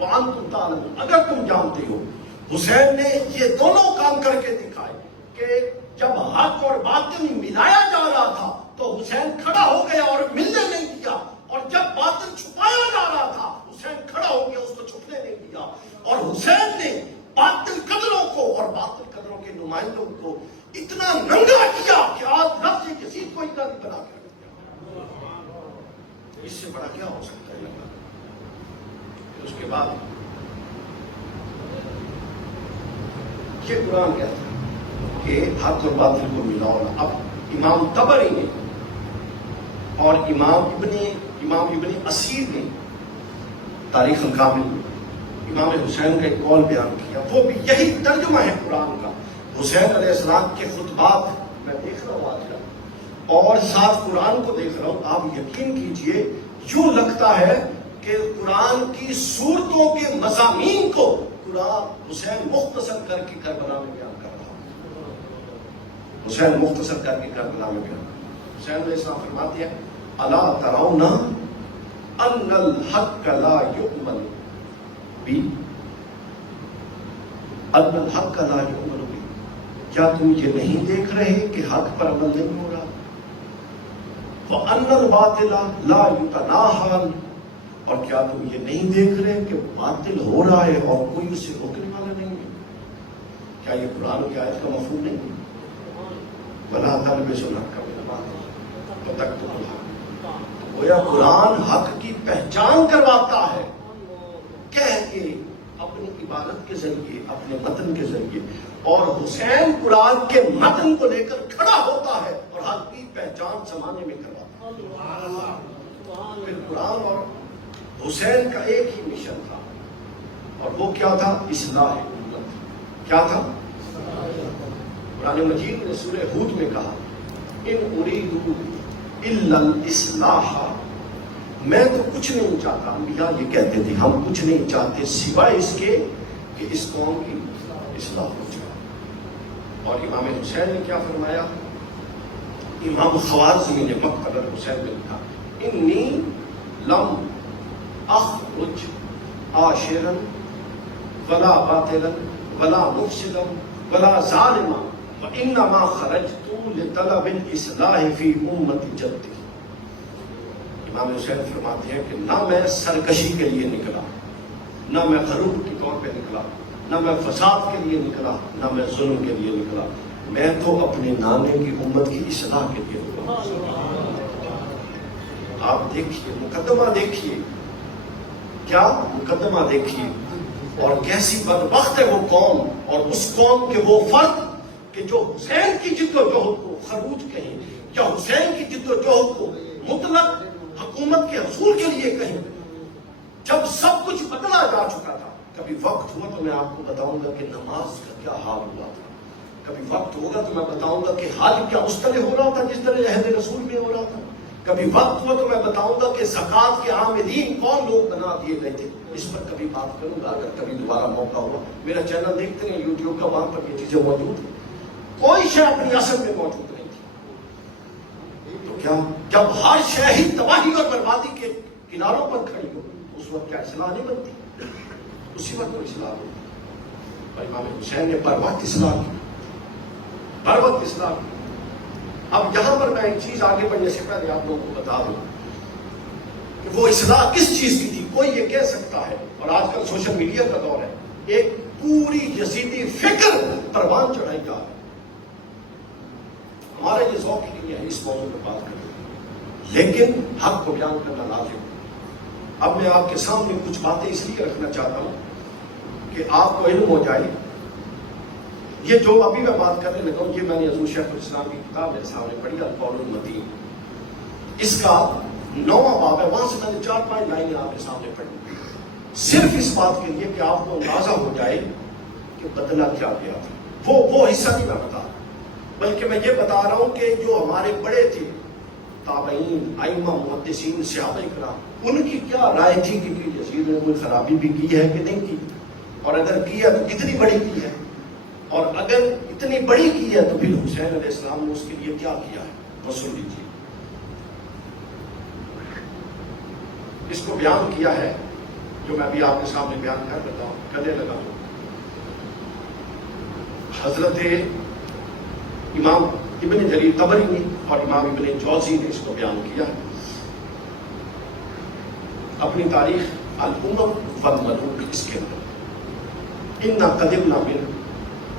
وَأَنْتُمْ تَعْلَمُونَ، اگر تم جانتے ہو۔ حسین نے یہ دونوں کام کر کے دکھائے کہ جب حق اور باطل ملایا جا رہا تھا تو حسین کھڑا ہو گیا اور ملنے نہیں دیا، اور جب باطل چھپایا جا رہا تھا حسین کھڑا ہو گیا، اس کو چھپنے نہیں دیا، اور حسین نے باطل قدروں کو اور باطل قدروں کے نمائندوں کو اتنا ننگا کیا کہ آج لفظ یزید کو اتنا نہیں بنا کر دیا۔ اس سے بڑا کیا ہو سکتا ہے؟ پھر اس کے بعد یہ قرآن کہتا ہے کہ حق اور باطل کو ملاؤ۔ اب امام طبری نے اور امام ابن اسیر نے تاریخ الکامل امام حسین کا ایک قول بیان کیا، وہ بھی یہی ترجمہ ہے قرآن کا۔ حسین علیہ السلام کے خطبات میں دیکھ رہا ہوں آج کل اور ساتھ قرآن کو دیکھ رہا ہوں، آپ یقین کیجئے یوں لگتا ہے کہ قرآن کی صورتوں کے مضامین کو قرآن حسین مختصر کر کے کربلا میں بیان کر رہا ہے۔ حسین مختصر کر کے کربلا میں بیان کر رہا ہے۔ حسین علیہ السلام فرماتے ہیں الا ترون ان الحق لا یؤمن be, in ul Haq law یؤمن be, کیا تم یہ نہیں دیکھ رہے کہ حق پر عمل نہیں ہو رہا؟ وَأَنَّ الْبَاطِلَ لَا يُتَنَاهَلْ، اور کیا تم یہ نہیں دیکھ رہے کہ باطل ہو رہا ہے اور کوئی اسے روکنے والا نہیں ہے؟ کیا یہ قرآن کی آیت کا مفہوم نہیں ہے؟ وَلَا تَلْبِسُوا الْحَقَّ بِالْبَاطِلِ وَتَكْتُمُوا الْحَقَّ، گویا قرآن حق کی پہچان کرواتا ہے، کہہ کے اپنی عبادت کے ذریعے، اپنے متن کے ذریعے، اور حسین قرآن کے متن کو لے کر کھڑا ہوتا ہے اور حق کی پہچان زمانے میں کرواتا ہے۔ پھر قرآن اور حسین کا ایک ہی مشن تھا، اور وہ کیا تھا؟ اصلاح امت۔ کیا تھا؟ قرآن مجید نے سورہ ہود میں کہا ان اریدو الا الاصلاح، میں تو کچھ نہیں چاہتا، انبیاء یہ کہتے تھے ہم کچھ نہیں چاہتے سوائے اس کے کہ اس قوم کی اصلاح ہو جائے۔ اور امام حسین نے کیا فرمایا؟ امام خوارزمی نے مقتل الحسین میں لکھا انی لم اخرج عاشرا ولا باطلا ولا مفسدا ولا ظالما وانما خرجت لطلب الاصلاح فی امت جدی۔ امام حسین فرماتے ہیں کہ نہ میں سرکشی کے لیے نکلا، نہ میں غروب کے طور پہ نکلا، نہ میں فساد کے لیے نکلا، نہ میں ظلم کے لیے نکلا، میں تو اپنے نانے کی امت کی اصلاح کے لیے نکلا۔ آپ دیکھیے مقدمہ، دیکھیے کیا مقدمہ دیکھیے، اور کیسی بدبخت ہے وہ قوم اور اس قوم کے وہ فرد کہ جو حسین کی جد و جہد کو خروج کہیں یا حسین کی جد و جہد کو مطلق حکومت کے حصول کے لیے کہیں، جب سب کچھ بدلا جا چکا تھا۔ کبھی وقت ہوا تو میں آپ کو بتاؤں گا کہ نماز کا کیا حال ہوا تھا، کبھی وقت ہوگا تو میں بتاؤں گا کہ حال کیا اس طرح ہو رہا تھا جس طرح عہد رسول میں ہو رہا تھا، کبھی وقت ہو تو میں بتاؤں گا کہ زکوٰۃ کے عاملین کون لوگ بنا دیے گئے تھے، اس پر کبھی بات کروں گا اگر کبھی دوبارہ موقع ہوا. میرا چینل دیکھتے ہیں یوٹیوب کا، وہاں پر یہ چیزیں موجود ہیں. کوئی شے اپنی اصل میں موجود نہیں تھی. تو کیا جب ہر شے ہی تباہی اور بربادی کے کناروں پر کھڑی ہو اس وقت کیا اصلاح نہیں بنتی؟ اسی وقت تو اصلاح ہوتی. اور امام حسین نے بر وقت اصلاح کی، بر وقت اصلاح کی. اب یہاں پر میں ایک چیز آگے بڑھنے سے پہلے آپ لوگوں کو بتا دوں کہ وہ اصلاح کس چیز کی تھی. کوئی یہ کہہ سکتا ہے، اور آج کل سوشل میڈیا کا دور ہے، ایک پوری یزیدی فکر پروان چڑھائی جا رہی ہے. ہمارا یہ ذوق ہی نہیں ہے اس موضوع پر بات کرنے، لیکن حق کو بیان کرنا لازم. اب میں آپ کے سامنے کچھ باتیں اس لیے رکھنا چاہتا ہوں کہ آپ کو علم ہو جائے. یہ جو ابھی میں بات کرنے لگا ہوں، یہ میں نے حضور شیخ الاسلام کی کتاب میرے سامنے پڑھی، القول المتین. اس کا 9واں باب ہے، وہاں سے میں نے 4-5 لائنیں آپ کے سامنے پڑھی، صرف اس بات کے لیے کہ آپ کو اندازہ ہو جائے کہ بدلہ کیا گیا تھا. وہ حصہ نہیں میں بتا رہا، بلکہ میں یہ بتا رہا ہوں کہ جو ہمارے بڑے تھے، تابعین، ائمہ، محدثین، صحابہ کرام، ان کی کیا رائے تھی کہ یزید نے کوئی خرابی بھی کی ہے کہ نہیں کی، اور اگر کی ہے تو کتنی بڑی کی ہے، اور اگر اتنی بڑی کی ہے تو پھر حسین علیہ السلام نے اس کے لیے کیا کیا ہے. وہ سن لیجیے. اس کو بیان کیا ہے جو میں بھی آپ کے سامنے بیان کرنے لگا ہوں. حضرت امام ابن جریر طبری نے اور امام ابن جوزی نے اس کو بیان کیا ہے اپنی تاریخ الامم والملوک اس کے اندر. انا قدمنا من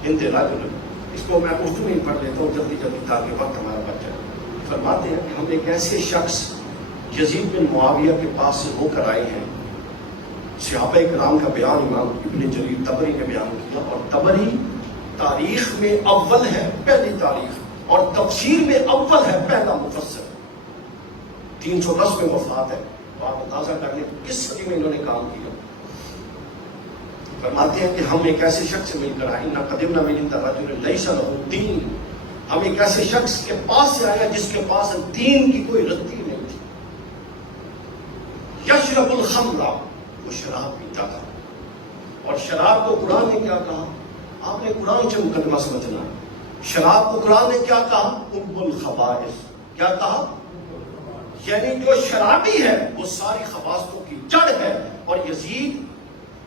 عند رجل، اس کو میں اردو میں ہی پڑھ لیتا ہوں جلدی جلدی تاکہ وقت ہمارا بچ جائے. فرماتے ہیں کہ ہم ایک ایسے شخص یزید بن معاویہ کے پاس سے ہو کر آئے ہیں. صحابہ کرام کا بیان امام ابن جریر طبری نے بیان کیا، اور طبری تاریخ میں اول ہے، پہلی تاریخ، اور تفسیر میں اول ہے، پہلا مفسر. 310 میں وفات ہے. تو آپ اندازہ کر لیں کس صدی میں انہوں نے کام کیا. فرماتے ہیں کہ ہم ایک ایسے شخص سے مل کر آئے، نہ قدمنا من عند رجل لیس له دین، ہم ایک ایسے شخص کے پاس سے آیا جس کے پاس دین کی کوئی رتی نہیں تھی. یشرب الخمر، وہ شراب پیتا تھا. اور شراب کو قرآن نے کیا کہا؟ آپ نے قرآن سے مقدمہ سمجھنا ہے. شراب کو قرآن نے کیا کہا؟ ام الخبائث. کیا کہا؟ یعنی جو شرابی ہے وہ ساری خباثتوں کی جڑ ہے. اور یزید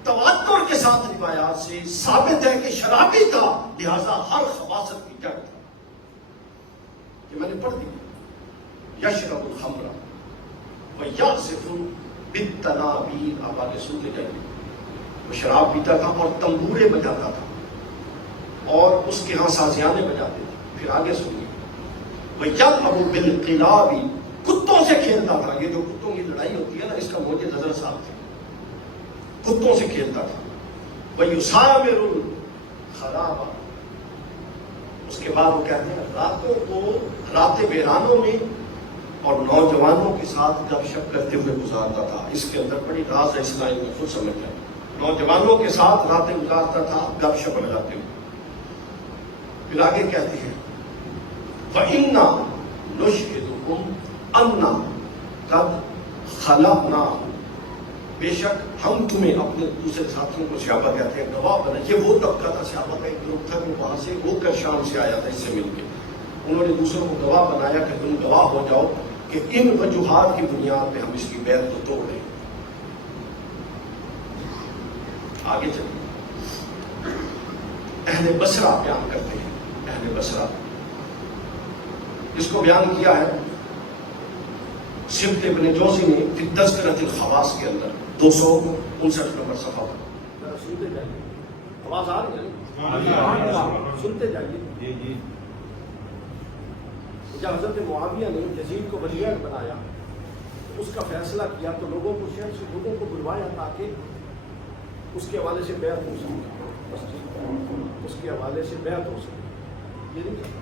تواتر کے ساتھ روایات سے ثابت ہے کہ شرابی تھا، لہذا ہر خباثت کی جڑ تھا. یہ میں نے پڑھ دیا. یشرب الخمر ویعزف بالتنابیر، حوالے سنتے جائیے. وہ شراب پیتا تھا اور تنبورے بجاتا تھا، اور اس کے ہاں سازیانے بجاتے تھے. پھر آگے سنیے. وَيَلْعَبُ بِالْقِلَابِ، کتوں سے کھیلتا تھا. یہ جو کتوں کی لڑائی ہوتی ہے نا، اس کا موجب حضرت صاحب تھے. کتوں سے کھیلتا تھا. وَيُسَامِرُ الْخَرَابَ، اس کے بعد وہ کہتے ہیں راتوں کو، رات ویرانوں میں اور نوجوانوں کے ساتھ گپ شپ کرتے ہوئے گزارتا تھا. اس کے اندر بڑی راز ہے، اس لائن میں خود سمجھ جائیں. نوجوانوں کے ساتھ راتیں گزارتا تھا گپ شپ لگاتے ہوئے. پھر آگے کہتے ہیں وَإِنَّا نُشْهِدُكُمْ أَنَّا قَدْ خَلَقْنَاهُ، بے شک ہم تمہیں، اپنے دوسرے ساتھیوں کو صحابہ کہتے ہیں، گواہ بنا. یہ وہ طبقہ تھا صحابہ کا، ایک گروپ تھا جو وہاں سے ہو کر شام سے آیا تھا اس سے مل کے. انہوں نے دوسروں کو گواہ بنایا کہ تم گواہ ہو جاؤ کہ ان وجوہات کی بنیاد پہ ہم اس کی بیعت کو توڑ رہے ہیں. آگے چلیے. اہل بصرہ بیان کرتے ہیں. اہل بصرہ اس کو بیان کیا ہے سبت ابن جوزی نے فی تذکرۃ الخواص کے اندر 259 نمبر صفحہ پر. سنتے جائیے، آواز آ رہی ہے؟ سنتے جائیے. جب حضرت معاویہ نے یزید کو ولی عہد بنایا، اس کا فیصلہ کیا تو لوگوں کو، شہر سے لوگوں کو بلوایا تاکہ اس کے حوالے سے بیعت ہو سکے. اس کے حوالے سے بیعت ہو سکے. یہ نہیں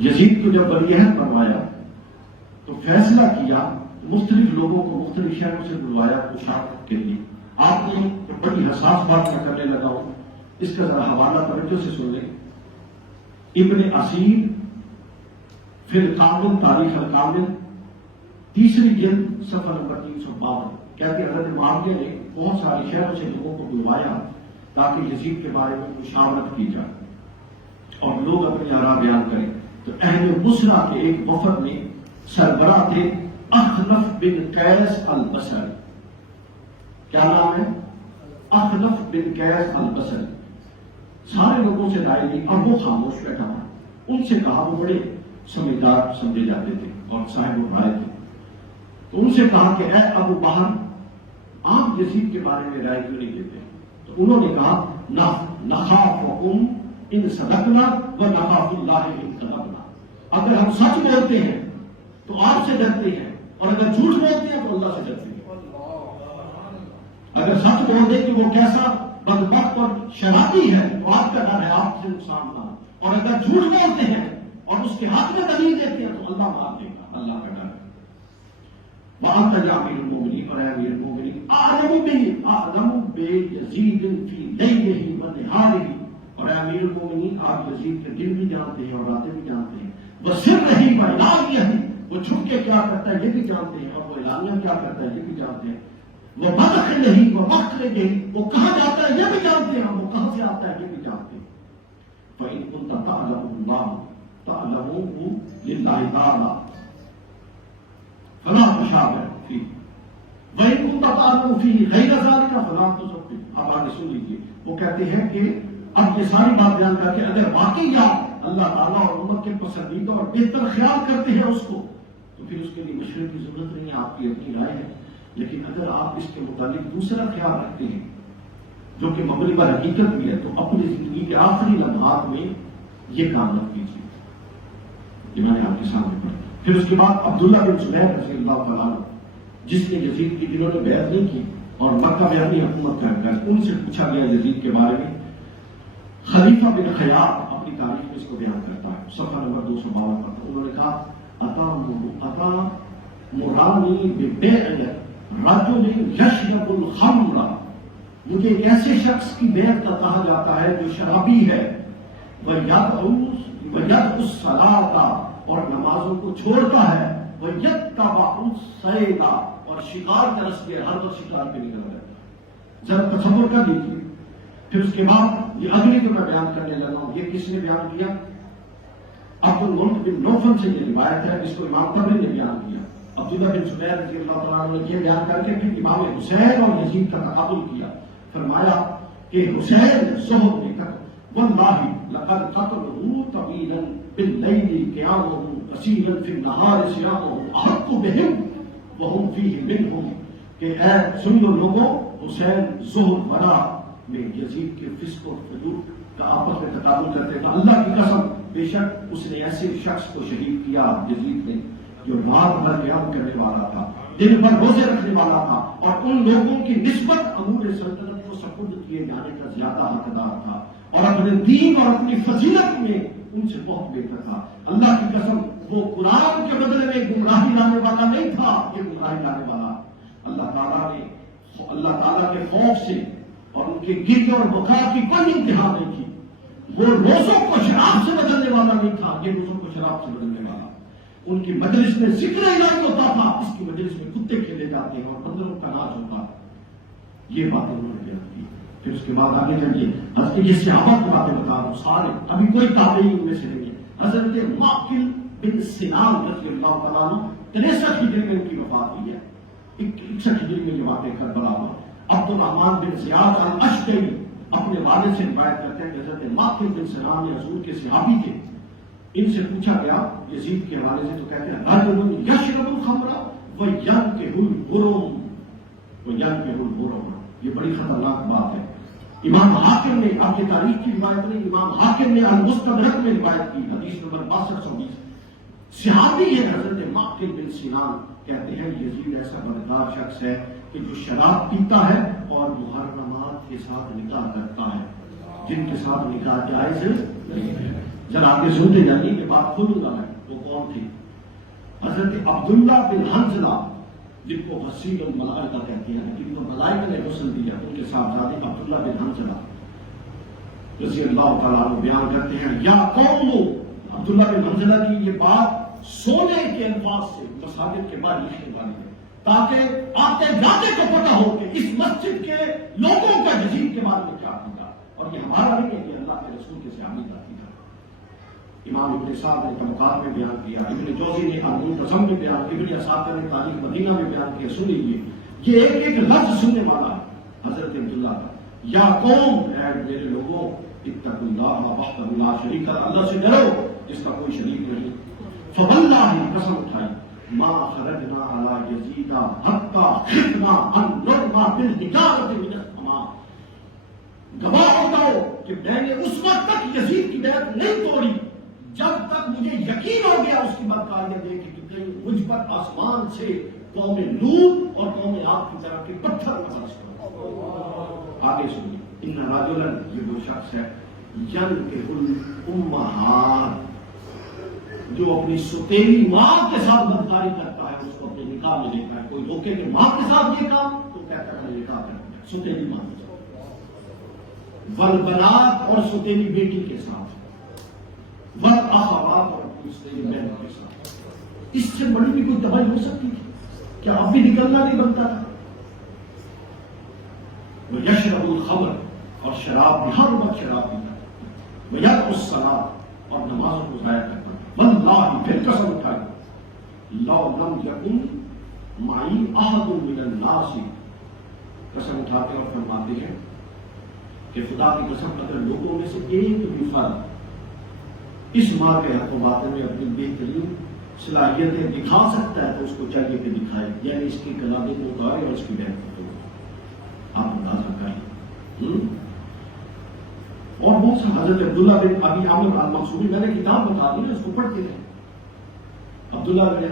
یزید کو جب ولی عہد بنوایا تو فیصلہ کیا، مختلف لوگوں کو مختلف شہروں سے بلوایا مشارکت کے لیے. آپ نے بڑی حساس بات میں کرنے لگا ہوں، اس کا ذرا حوالہ توجہ سے سن لیں. ابن اسیر فی الکامل تاریخ الکامل تیسری جلد صفحہ نمبر 352 کہتے ہیں حضرت معاویہ نے بہت سارے شہروں سے لوگوں کو بلوایا تاکہ یزید کے بارے میں مشاورت کی جائے اور لوگ اپنی آراء بیان کریں. تو اہل بصرہ کے ایک وفد میں سربراہ تھے اخنف بن قیس البصری. کیا نام ہے؟ اخنف بن قیس البصری. سارے لوگوں سے رائے لی اور وہ خاموش بیٹھا تھا. ان سے کہا، وہ بڑے سمجھدار سمجھے جاتے تھے اور صاحب رائے تھے. تو ان سے کہا کہ اے ابو بہر، آپ یزید کے بارے میں رائے کیوں نہیں دیتے؟ تو انہوں نے کہا نخافکم ان صدقنا و نخاف اللہ ان کذبنا. اگر ہم سچ بولتے ہیں تو آپ سے ڈرتے ہیں، اور اگر جھوٹ بولتے ہیں تو اللہ سے ڈرتے ہیں. اگر سچ بول دیں کہ وہ کیسا بدبخت اور شرابی ہے تو آپ کا ڈر ہے آپ سے نقصان نہ، اور اگر جھوٹ بولتے ہیں اور اس کے ہاتھ میں دلیل دیتے ہیں تو اللہ مار دے گا. اللہ کا ڈر ہے. وَأَنْتَ يَا أَمِيرُ الْمُؤْمِنِينَ، اور اے امیر المومنین، أَعْلَمُ بِيَزِيدٍ فِي لَيْلِهِ وَنَهَارِهِ، اور اے امیر المومنین آپ یزید کے دن بھی جانتے ہیں اور راتیں بھی جانتے ہیں. وَسِرِّهِ وَعِلَانِيَتِهِ، وہ چھپ کے کیا کرتا ہے یہ بھی جانتے ہیں، اور وہ اعلانیہ کیا کرتا ہے یہ بھی جانتے ہیں. وَمَدْخِلِهِ وَمَخْرِجِهِ، وہ کہاں جاتا ہے یہ بھی جانتے ہیں، وہ کہاں سے آتا ہے یہ بھی جانتے ہیں. فَإِن كُنتَ تَعْلَمُ اللَّهُ تَعْلَمُهُ لِلَّهِ تَعَالَى فلا تشابہ فیہ وَإِن كُنتَ تَعْلَمُ فِيهِ غَيْرَ ذَلِكَ فَلَا تُصَدِّقْ. اب آگے سن لیجیے، وہ کہتے ہیں کہ اب یہ ساری بات بیان کر کے اگر واقعی آپ اللہ تعالیٰ اور امت کے پسندیدہ اور بہتر خیال کرتے ہیں اس کو، تو پھر اس کے لیے مشورے کی ضرورت نہیں ہے، آپ کی اپنی رائے ہے. لیکن اگر آپ اس کے متعلق دوسرا خیال رکھتے ہیں جو کہ مبنی پر حقیقت بھی ہے، تو اپنی زندگی کے آخری لمحات میں یہ کام مت کیجیے. یہ میں نے آپ کے سامنے پڑھا. پھر اس کے بعد عبداللہ بن زبیر رضی اللہ تعالیٰ عنہ، جس نے یزید کی دنوں میں بیعت نہیں کی اور مکہ میں اپنی حکومت کر ان سے پوچھا گیا یزید کے بارے میں. خلیفہ بن خیاط اپنی تاریخ میں اس کو بیان کرتا ہے صفحہ نمبر 252 پر. انہوں نے کہا اتا مرانی ببیع رجل یشرب الخمر، مجھے ایک ایسے شخص کی بیعت کا کہا جاتا ہے جو شرابی ہے، وَيَدْعُ الصَّلَاةَ، اور نمازوں کو چھوڑتا ہے، وَيَتَّبَعُ الصَّيْدَ، اور شکار کا راستے ہر وقت شکار پہ نکل رہتا ہے. ذرا تصور کر لیجیے. پھر اس کے بعد یہ اگلی جو میں بیان کرنے لگا ہوں، یہ کس نے بیان کیا؟ عبد الملک بن نوفل سے یہ روایت ہے، جس کو امام طبری نے بیان کیا. عبداللہ بن زبیر رضی اللہ تعالیٰ عنہ نے یہ بیان کر کے پھر امام حسین اور یزید کا تقابل کیا. فرمایا کہ حسین زہد نے کہا واللہ لقد قتلہ طویلا باللیل قیامہ قصیرا فی النہار صیامہ احق بہم وہم فیہ منہم، کہ اے سن لو لوگوں، حسین زہد ورا میں یزید کے فسق و فجور کا آپس میں تقابل کرتے تھے. اللہ کی قسم بے شک اس نے ایسے شخص کو شہید کیا یزید نے جو رات بھر قیام کرنے والا تھا، دن بھر روزے رکھنے والا تھا، اور ان لوگوں کی نسبت امور سلطنت کو سپرد کیے جانے کا زیادہ حقدار تھا، اور اپنے دین اور اپنی فضیلت میں ان سے بہت بہتر تھا. اللہ کی قسم وہ قرآن کے بدلے میں گمراہی لانے والا نہیں تھا، یہ گمراہی لانے والا اللہ تعالیٰ نے اللہ تعالیٰ کے خوف سے اور ان کے گرد اور بکا کی کوئی انتہا نہیں کی. وہ روزوں کو شراب سے بدلنے والا نہیں تھا، یہ روزوں کو شراب سے بدلنے والا. ان کی مجلس میں ذکر الہی ہوتا تھا، اس کی مجلس میں کتے کھیلے جاتے ہیں اور بندروں کا ناچ ہوتا. یہ باتیں انہوں نے بیان کی. پھر اس کے بعد آگے چلیے، حضرت یہ صحابہ کی باتیں بتا رہا ہوں سارے، ابھی کوئی تابعی ان میں سے نہیں ہے. حضرت ماقل بن سنان رضی اللہ تعالیٰ عنہ 63 ہجری میں ان کی وفات ہوئی ہے. 61 ہجری میں یہ واقع کربلا ہوا. عبد الرحمن بن زیاد الاشجعی اپنے والد سے روایت کرتے ہیں کہ حضرت ماقل بن سنان حضور کے صحابی تھے. ان سے پوچھا گیا یزید کے حوالے سے، تو کہتے ہیں رجل یشرب الخمر وینکح الحرم، وینکح الحرم. یہ بڑی خطرناک بات ہے. امام حاکم نے، آپ کی تاریخ کی روایت نہیں، امام حاکم نے المستدرک میں روایت کی حدیث نمبر 6220. صحابی ہے حضرت ماقل بن سنان، کہتے ہیں یزید ایسا بدکار شخص ہے کہ جو شراب پیتا ہے اور محرمات کے ساتھ نکاح کرتا ہے، جن کے ساتھ نکاح جائز نہیں ہے. ذرا آگے سنتے جائیے کہ بات کھولوں گا میں. وہ کون تھی؟ حضرت عبداللہ بن حنظلہ، جن کو غسیل الملائکہ کہتے ہیں، جن کو ملائکہ نے غسل دیا، ان کے صاحبزادے عبداللہ بن حنظلہ. رضی اللہ تعالیٰ عنہ بیان کرتے ہیں یا قوم، عبداللہ بن حنظلہ کی یہ بات سونے کے الفاظ سے مساجد کے بعد لکھنے والی ہے تاکہ آتے جاتے کو پتہ ہو کہ اس مسجد کے لوگوں کا یزید کے بارے میں کیا عقیدہ، اور یہ ہمارا نہیں ہے، یہ اللہ کے رسول کے صحابی کا عقیدہ۔ امام ابن سعد نے طبقات میں بیان کیا، ابن جوزی نے المنتظم میں بیان کیا، ابن اساکر نے تاریخ مدینہ میں بیان کیا۔ سنیے یہ ایک ایک لفظ سننے والا ہے حضرت عبداللہ کا، یا قوم، اے میرے لوگوں، اتقوا اللہ وحدہ لا شریک لہ، اللہ سے ڈرو جس کا کوئی شریک نہیں۔ فواللہ، قسم اٹھائی، ما خرجنا علی یزید حتی خفنا ان نرمى بالحجارۃ من السماء، گواہ ہوتا ہو کہ میں نے اس وقت تک یزید کی بیعت نہیں توڑی جب تک مجھے یقین ہو گیا اس کی بدکاریاں دیکھ کے کہ کہیں مجھ پر آسمان سے قوم لوط اور قوم عاد کی طرف کے پتھر نہ برس پڑے۔ آگے سنیے، ان رجلا، یہ وہ شخص ہے، ینکح الامہات، جو اپنی سوتیلی ماں کے ساتھ بدکاری کرتا ہے، اس کو اپنے نکاح میں دیکھتا ہے۔ کوئی روکے کہ ماں کے ساتھ یہ کام، تو کہتا ہے میں نکاح کرتا ہے سوتیلی ماں کے ساتھ، والبنات، اور سوتیلی بیٹی کے ساتھ، والاخوات، اور اپنی سوتیلی بہن کے ساتھ۔ اس سے بڑی بھی کوئی تباہی ہو سکتی تھی؟ کیا اب بھی نکلنا نہیں بنتا تھا؟ وَيَشْرَبُ الْخَمْرَ، اور شراب بھی، ہر وقت شراب پیتا ہے۔ وَيَدْعُ الصَّلَاةَ، اور نمازوں کو ضائع کرتا ہے۔ واللہ، پھر قسم اٹھائی، لَوْ لَمْ يَكُنْ مَعِي أَحَدٌ مِّنَ النَّاسِ، قسم اٹھاتے اور فرماتے ہیں کہ خدا کی قسم اگر لوگوں میں سے ایک بھی فرد اس ماں کے حق و باطن میں اپنی بہترین صلاحیتیں دکھا سکتا ہے تو اس کو چاہیے کہ دکھائے، یعنی اس کی کلابیں کو اتارے اور اس کی بہن کو توڑے۔ آپ اندازہ کریں۔ اور بہت سے حضرت عبداللہ بن ابی عمرو المخزومی، میں نے کتاب بتا دی ہے، اس کو پڑھتے رہے۔ عبداللہ بن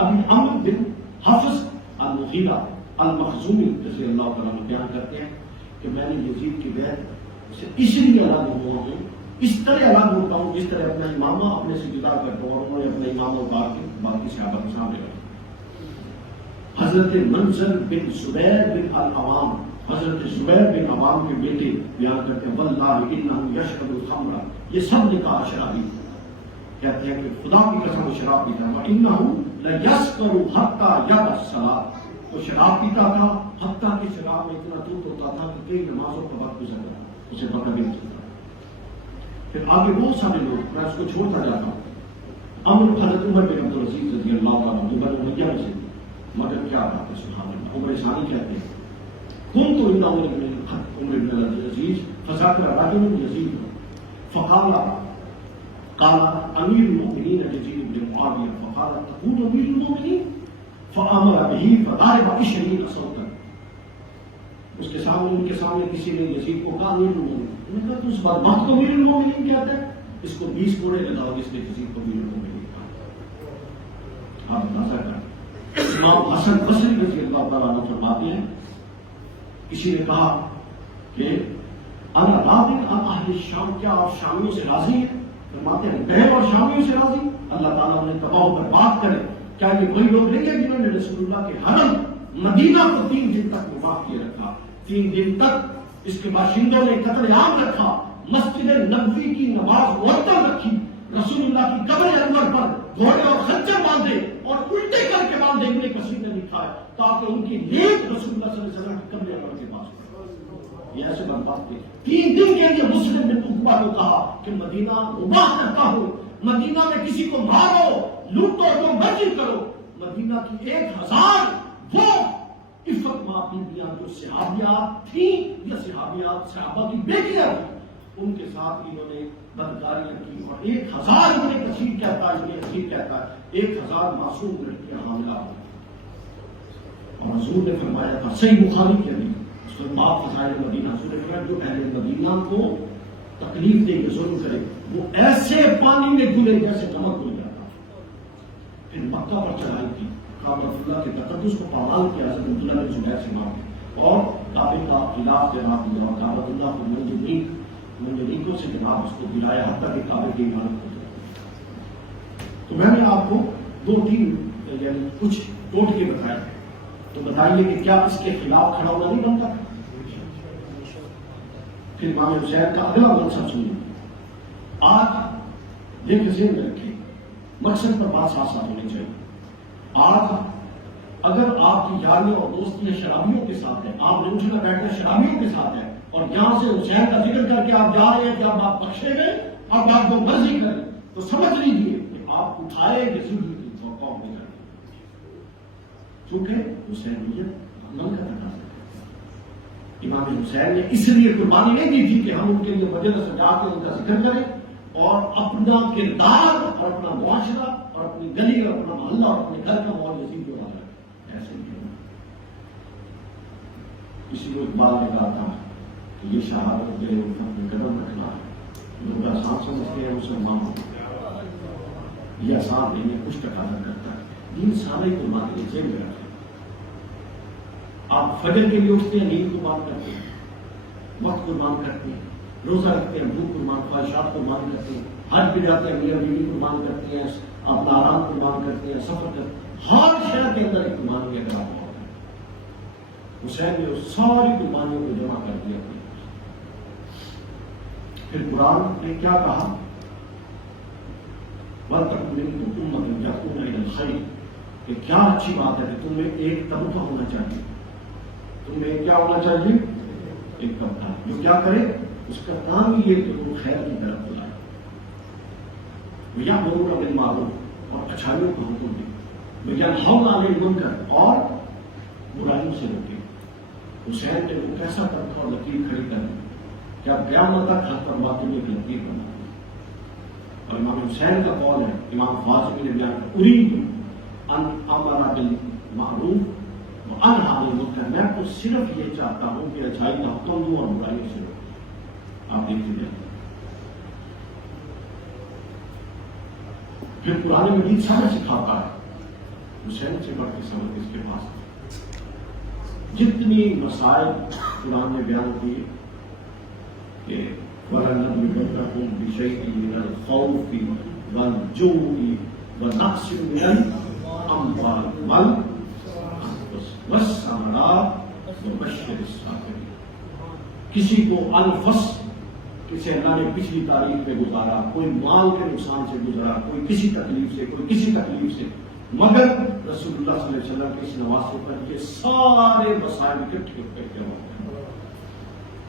ابی عمرو بن حفص المغیرہ المخزومی رضی اللہ تعالیٰ عنہ بیان کرتے ہیں کہ میں نے یزید کی بیعت سے اس لیے الگ ہوا ہوں، اس طرح الگ ہوتا ہوں جس طرح اپنا امامہ اپنے سے جدا کرتا ہوں، اور انہوں نے اپنا امامہ اتار کے باقی صحابہ کے سامنے رکھا۔ حضرت منذر بن زبیر بن العوام، حضرت زبیر بن عوام کے بیٹے بیان کرتے ہیں، واللہ انہ یشرب الخمر، یہ سب نکاح شرابی، کہتے ہیں کہ خدا کی قسم شراب پیتا ہے، وانہ لیسکر حتی یدع الصلاۃ، وہ شراب پیتا تھا حتیٰ کہ شراب میں اتنا دودھ ہوتا تھا کہ کئی نمازوں کا وقت گزر گیا، اسے پتہ بھی نہیں چلتا۔ پھر آگے بہت سارے لوگ، میں اس کو چھوڑتا جاتا ہوں۔ حضرت عمر بن عبدالعزیز رضی اللہ تعالیٰ عنہ بنو امیہ میں سے، مگر کیا بات ہے سبحان اللہ، عمر ثانی کہتے ہیں كنت عند عمر بن العزیز فذكر رجل يزيد فقال امير المؤمنين يزيد بن معاوية فقال تقول امير المؤمنين فامر به فضرب 20 صوتا، اس کے سامنے، ان کے سامنے کسی نے یزید کو کہا امیر المؤمنین، انہوں نے کہا تو اس بدبخت کو امیر المؤمنین کہتا ہے، اس کو 20 کوڑے لگاؤ جس نے یزید کو امیر المؤمنین کہا۔ آپ اندازہ کریں، امام حسن بصری رضی اللہ تعالیٰ عنہ فرماتے ہیں، کسی نے کہا کہ انا راضی عن اہل الشام، کیا آپ شامیوں سے راضی ہیں؟ فرماتے ہیں بہن اور شامیوں سے راضی، اللہ تعالیٰ نے تباہ و برباد کرے۔ کیا یہ وہی لوگ نہیں ہیں جنہوں نے رسول اللہ کے حرم مدینہ کو 3 دن تک مباح کیے رکھا، 3 دن تک اس کے باشندوں نے قتل عام رکھا، مسجد نبوی کی نماز معطل رکھی، رسول اللہ کی قبر انور پر گھوڑے اور خنجر باندھے اور الٹے کر کے باندھے، ابن کثیر نے لکھا ہے، تاکہ ان کی نیت رسول اللہ صلی اللہ علیہ وسلم کی قبر انور کے پاس ہو۔ یہ ایسے برباد تھے۔ 3 دن کے لیے مسلم بن عقبہ کو کہا کہ مدینہ مباح کرتا ہو، مدینہ میں کسی کو مارو، لوٹو، جو مرضی کرو۔ مدینہ کی 1000 وہ عفت ماں بیویاں جو صحابیات تھیں یا صحابہ کی بیٹیاں تھیں، ان کے ساتھ انہوں نے بدکاریاں کی، اور 1000 ابن کثیر کہتا ہے 1000 معصوم لڑکیاں حاملہ ہوئی۔ اور حضور نے فرمایا تھا، صحیح بخاری کے اندر اس میں بات فضائل مدینہ، حضور نے فرمایا جو اہل مدینہ کو تکلیف دے کے ظلم کرے وہ ایسے پانی میں گلے جیسے نمک گل جاتا۔ پھر مکہ پر چڑھائی کی، کعبۃ اللہ کے تقدس کو پامال کیا حضرت عبداللہ بن زبیر سے مار کے، اور کعبے کا خلاف جناب دیا، اور کعبۃ اللہ کو منجنیکوں سے جناب اس کو گرایا حتیٰ کہ کعبے کی عمارت ہو گئی۔ تو میں نے آپ کو 2-3 یعنی کچھ ٹوٹکے بتائے، تو بتائیے کہ کیا اس کے خلاف کھڑا ہونا نہیں بنتا؟ پھر امام حسین کا اگلا مقصد سنیے. آج یہ ذہن میں رکھیں، مقصد پر بات ساتھ ساتھ ہونی چاہیے. آج اگر آپ کی یاریاں اور دوستیاں شرابیوں کے ساتھ ہیں، آپ نے اٹھنا بیٹھنا شرابیوں کے ساتھ ہے، اور یہاں سے حسین کا ذکر کر کے آپ جا رہے ہیں کہ اب آپ بخشے گئے، اب آپ جو مرضی کریں، تو سمجھ لیجیے کہ آپ اٹھائے گے ضرور کی توقع نہیں کریں، کیونکہ حسینیت عمل کا تقاضا ہے. امام حسین نے اس لیے قربانی نہیں دی تھی کہ ہم ان کے لیے مجلس سجا کے ان کا ذکر کریں اور اپنا کردار اور اپنا معاشرہ اور اپنی گلی اور اپنا محلہ اور اپنے گھر کا ماحول یزید جو بنا رہے. ایسے نہیں ہے. اسی کو اقبال نے کہا تھا کہ یہ شہادت دے اپنے قدم رکھنا ہے. لوگ آسان سمجھتے ہیں مسلمان ہونا، یہ آسان نہیں ہے، کچھ تقاضا کرتا ہے. دین سارے قربانی جیب میں رکھیں. آپ فجر کے لیے اٹھتے ہیں، نیند قربان کرتے ہیں، وقت قربان کرتے ہیں، روزہ رکھتے ہیں، بھوک قربان، خواہشات قربان کرتے ہیں، حج پہ جاتے ہیں، میاں بیوی قربان کرتے ہیں، اپنا آرام قربان کرتے ہیں، سفر کرتے ہیں. ہر شہر کے اندر ایک قربانی کے اگر آپ ہوتے ہیں. حسین نے اس ساری قربانیوں کو جمع کر دیا. پھر قرآن نے کیا کہا؟ وَلْتَكُن مِّنكُمْ أُمَّةٌ يَدْعُونَ إِلَى الْخَيْرِ. کہ کیا اچھی بات ہے کہ تمہیں ایک طبقہ ہونا چاہیے. تمہیں کیا ہونا چاہیے؟ ایک طبقہ جو کیا کرے، اس کا کام ہی یہ کہ تم خیر کی طرف بلائے، وَيَأْمُرُونَ بِالْمَعْرُوفِ اور اچھائیوں کا حکم دے، وَيَنْهَوْنَ عَنِ الْمُنكَرِ اور برائیوں سے روکے. حسین نے وہ کیسا طبقہ اور لکیر کھڑی کر دی کہ اب قیامت تک حق پر باطل کی لکیر بنا. اور امام حسین کا قول ہے، امام فاطمی نے بیان کیا، اريد ان امر بالمعروف وانهى عن المنکر. میں تو صرف یہ چاہتا ہوں کہ اچھائی کا حکم دوں اور برائیوں سے روکوں. آپ دیکھتے جائیں. پھر قرآن مجید سبق سکھاتا ہے. حسین سے بڑھ کے سبق اس کے پاس جتنی مسائل قرآن نے بیان کیے کہ وَلَنَبْلُوَنَّكُمْ بِشَيْءٍ مِّنَ الْخَوْفِ وَالْجُوعِ وَنَقْصٍ مِّنَ الْأَمْوَالِ وَالْأَنفُسِ وَالثَّمَرَاتِ وَبَشِّرِ الصَّابِرِينَ. کسی کو انفس، کسی اللہ نے پچھلی تاریخ میں گزارا، کوئی مال کے نقصان سے گزرا، کوئی کسی تکلیف سے، کوئی کسی تکلیف سے، مگر رسول اللہ صلی اللہ علیہ وسلم کے اس نواسے پر یہ سارے مسائل اکٹھے کر کے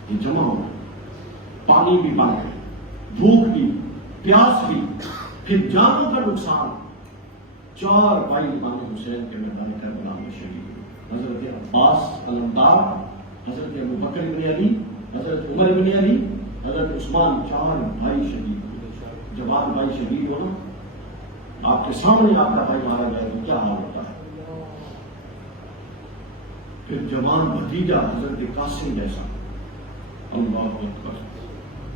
یہ جمع ہو گئے. پانی بھی بن گئے، بھوک بھی، پیاس بھی، پھر جانوں کا نقصان. 4 بھائی امام حسین کے میدان کربلا میں شہید ہوئے. حضرت عباس علمدار، حضرت ابوبکر بن علی، حضرت عمر بن علی، حضرت عثمان. 4 بھائی شہید ہوئے. جوان بھائی شہید ہونا، آپ کے سامنے آپ کا بھائی مارا جائے تو کیا حال ہوتا ہے. پھر جوان بھتیجا حضرت قاسم جیسا. اللہ اکبر.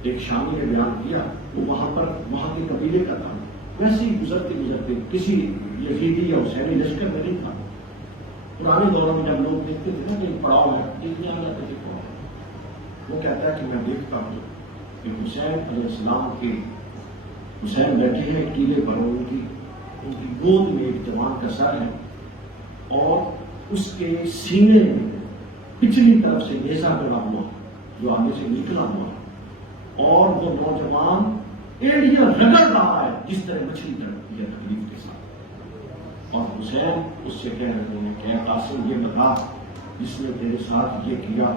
ایک شامی نے بیان کیا، وہ وہاں کے قبیلے کا تھا، ویسے ہی گزرتے گزرتے کسی یزیدی یا حسینی لشکر میں نہیں تھا. پرانے دور میں جب لوگ دیکھتے تھے نا کہ پڑاؤ ہے، دیکھنے آ جاتے تھے پڑاؤ. وہ کہتا ہے کہ میں دیکھتا ہوں کہ حسین علیہ السلام کے حسین بیٹھے ہیں ٹیلے پر، ان کی گود میں ایک جوان کا سر ہے اور اس کے سینے میں پچھلی طرف سے نیزہ گڑا ہوا جو آگے سے نکلا ہوا، اور وہ نوجوان ایڑیاں رگڑ رہا ہے جس طرح مچھلی رگڑتی ہے تکلیف کے ساتھ. اور حسین اس سے کہہ رہے ہیں کہ قاسم یہ بتا، جس نے تیرے ساتھ یہ کیا،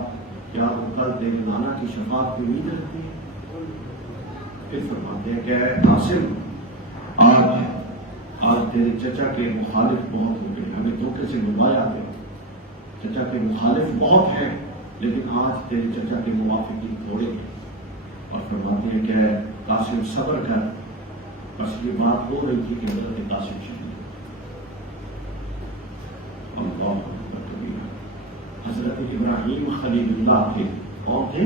کیا وہ کل تیری نانا کی شفاعت کی امید رکھتی ہے؟ پھر فرماتے ہیں کہ اے قاسم، آج تیرے چچا کے مخالف بہت ہو گئے، ہمیں دھوکے سے ڈبایا گیا. چچا کے مخالف بہت ہیں، لیکن آج تیرے چچا کے موافقین تھوڑے ہیں. اور فرماتے ہیں کہ اے قاسم صبر کر. بس یہ بات ہو رہی تھی کہ حضرت قاسم شہید. اللہ اکبر کبیرہ. حضرت ابراہیم خلیل اللہ تھے، کون تھے؟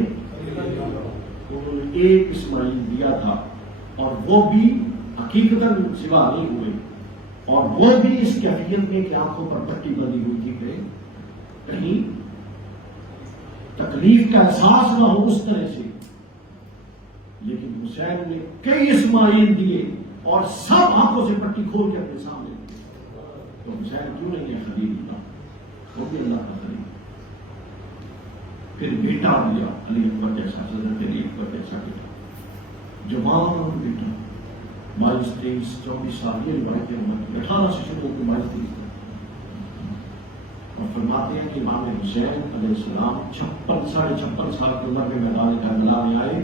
انہوں نے ایک اسماعیل دیا تھا، اور وہ بھی حقیقتاً سوا نہیں ہوئے، اور وہ بھی اس کیفیت میں کہ آنکھوں پر پٹی بندی ہوئی تھی کہ کہیں تکلیف کا احساس نہ ہو اس طرح سے. لیکن حسین نے کئی اسماعیل دیے اور سب آنکھوں سے پٹی کھول کے اپنے سامنے دیے. تو حسین کیوں نہیں ہے خلیل اللہ؟ وہ بھی اللہ کا خلیل. پھر بیٹا دیا علی اکبر جیسا، حضرت علی اکبر جیسا بیٹا، جوان بیٹا، 22 23 24 سال، یہ روایتیں 18 سے شروع ہو کے 22 23 اور فرماتے ہیں کہ امام حسین علیہ السلام 56 سال کی عمر میں میدان کربلا میں آئے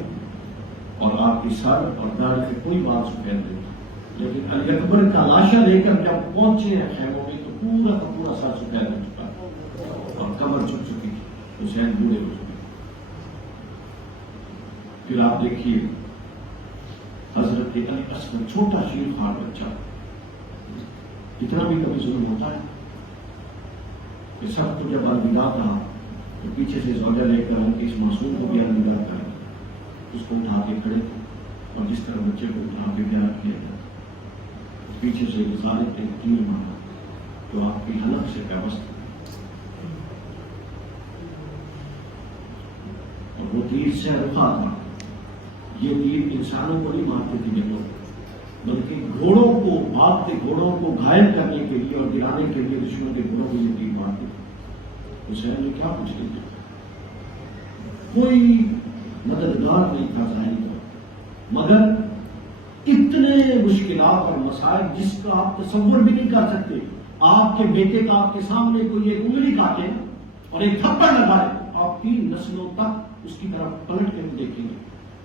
اور آپ کی سر اور داڑھی پہ کوئی بات سفید نہیں تھی، لیکن علی اکبر کا لاشا لے کر جب پہنچے ہیں خیموں میں تو پورا کا پورا سر سفید ہو چکا اور کمر جھک چکی تھی، حسین بوڑھے ہو چکے۔ پھر آپ دیکھیے حضرت علی اصغر، چھوٹا شیر خوار بچہ، اتنا بھی کبھی ظلم ہوتا ہے کہ سب کو جب الوداع کہا تو پیچھے سے زوجہ لے کر ان کی اس معصوم کو بھی الوداع کر اس کو اٹھا کے کھڑے تھے، اور جس طرح بچے کو اٹھا کے پیار کیا تھا پیچھے سے غزالت نے تیر مارا تو آپ کی حلق سے پیوست اور وہ تیر سے رخا تھا۔ یہ تیر انسانوں کو نہیں مارتے تھے جنگوں، بلکہ گھوڑوں کو، بھاگتے گھوڑوں کو گھائل کرنے کے لیے اور گرانے کے لیے دشمن کے گھوڑوں کو یہ تیر مارتے تھے۔ حسین نے کیا کچھ نہیں کیا، کوئی مددگار نہیں تھا ظاہری طور، مگر اتنے مشکلات اور مسائل جس کا آپ تصور بھی نہیں کر سکتے۔ آپ کے بیٹے کا آپ کے سامنے کوئی ایک انگلی کاٹے اور ایک تھپڑ لگائے، آپ 3 نسلوں تک اس کی طرف پلٹ کے دیکھیں گے۔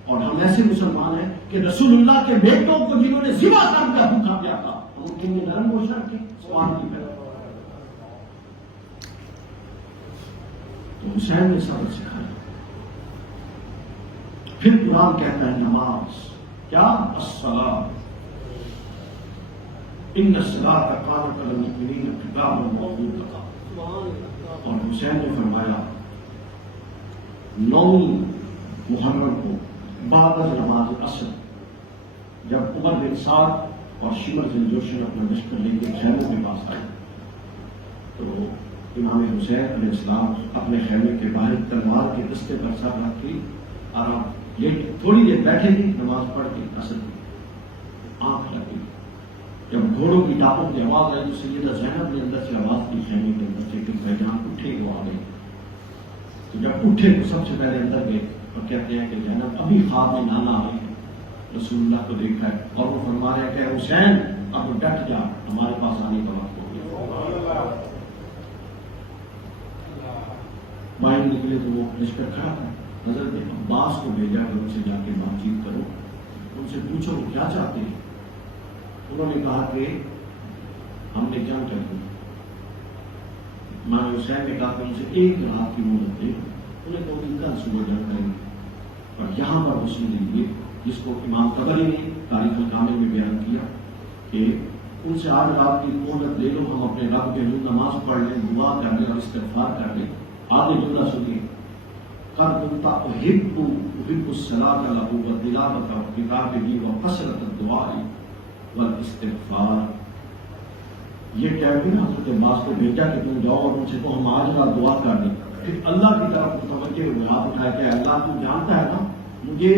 اور ہم ایسے مسلمان ہیں کہ رسول اللہ کے بیٹوں کو جنہوں نے ذبح کر دیا بھوکا پیا تھا، ہم ان کے لیے نرم گوشت رکھیں، سوال کی پیدا۔ تو حسین نے سبق سکھایا۔ پھر قرآن کہتا ہے نماز کیا، الصلاۃ ان الصلاۃ کانت علی المؤمنین کتابا موقوتا۔ اور حسین نے فرمایا 9 محرم کو بعد از نماز عصر جب عمر بن سعد اور شمر بن جوشن اپنا لشکر لے کے خیموں کے پاس آئے تو امام حسین علیہ السلام اپنے خیمے کے باہر تلوار کے دستے پر سر رکھ کے آرام لیٹ تھوڑی دیر بیٹھے گی، نماز پڑھ کے عصر کی آنکھ لگی، جب گھوڑوں کی ٹاپوں کی آواز آئی تو سیدہ زینب نے اندر سے آواز کی خیمے کے اندر سے کہ بھائی جان اٹھے وہ آ گئے۔ تو جب اٹھے تو سب سے پہلے اندر گئے اور کہتے ہیں کہ زینب ابھی خواب میں نانا آئی ہے، رسول اللہ کو دیکھا ہے اور وہ فرما رہے ہیں کہ حسین اب ڈٹ جا، ہمارے پاس آنے کا وقت ہو گیا۔ باہر نکلے تو وہ لشکر کھڑا تھا، حضرت عباس کو بھیجا کہ ان سے جا کے بات چیت کرو، ان سے پوچھو وہ کیا چاہتے ہیں۔ انہوں نے کہا کہ ہم نے جنگ کرنی۔ امام حسین نے کہا کہ ان سے 1 رات کی مہلت دے، انہیں تو کل صبح جنگ کریں گے۔ اور یہاں پر حسین لیے جس کو امام طبری نے تاریخ الکامل میں بیان کیا کہ ان سے 8 رات کی مہلت لے لو، ہم اپنے رب کے حضور نماز پڑھ لیں، دعا کر لیں اور استغفار کر لیں۔ آگے جملہ سنیے، قد كنت احب الصلاة له والتلاوة وكتابه وكثرة الدعاء والاستغفار۔ یہ کہہ کے حضرت عباس کو بھیجا کہ تم جاؤ اور ان سے تو ہم آج رات دعا کر دیں۔ پھر اللہ کی طرف متوجہ ہوئے، ہاتھ اٹھائے کہ اللہ تو جانتا ہے نا مجھے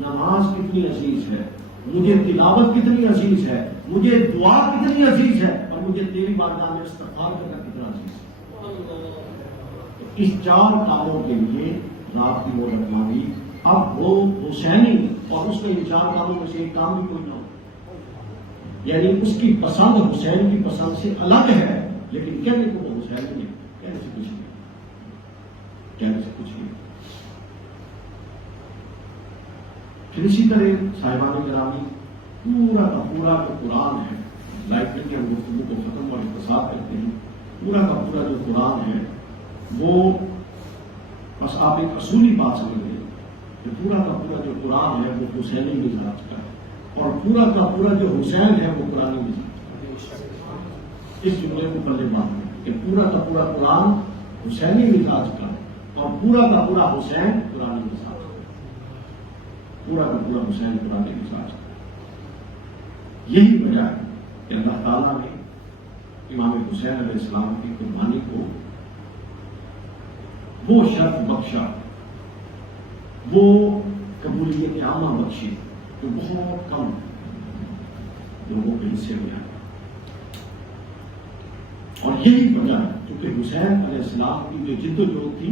نماز کتنی عزیز ہے، مجھے تلاوت کتنی عزیز ہے، مجھے دعا کتنی عزیز ہے، اور مجھے تیری بارگاہ میں استغفار کرنا کتنا عزیز ہے۔ اس 4 کاموں کے لیے رات کی مہلت مانگی۔ اب وہ حسینی اور اس میں ان 4 کاموں میں سے ایک کام بھی کوئی نہ ہو، یعنی اس کی پسند حسین کی پسند سے الگ ہے، لیکن کہنے کو وہ حسین نہیں، کہنے سے کچھ نہیں، کہنے سے کچھ نہیں۔ پھر اسی طرح صاحبان گرامی پورا کا پورا جو قرآن ہے، لائبریری کی ہم گفتگو کو ختم اور اختصار کرتے ہیں، پورا کا پورا جو قرآن ہے وہ بس آپ ایک اصولی بات سمجھ لیں کہ پورا کا پورا جو قرآن ہے وہ حسینی مزاج کا ہے، اور پورا کا پورا جو حسین ہے وہ قرآنی مزاج کا ہے۔ اس جملے کو پلے باندھ کہ پورا کا پورا قرآن حسینی مزاج کا اور پورا کا پورا حسین قرآنی مزاج کا، پورا کا پورا حسین قرآنی مزاج کا۔ یہی وجہ ہے کہ اللہ تعالیٰ نے امام حسین علیہ السلام کی قربانی کو وہ شرف بخشا، وہ قبولیت عامہ بخشی جو بہت کم لوگوں کے حصے میں آیا۔ اور یہی وجہ ہے کیونکہ حسین علیہ السلام کی جو جد و جہد تھی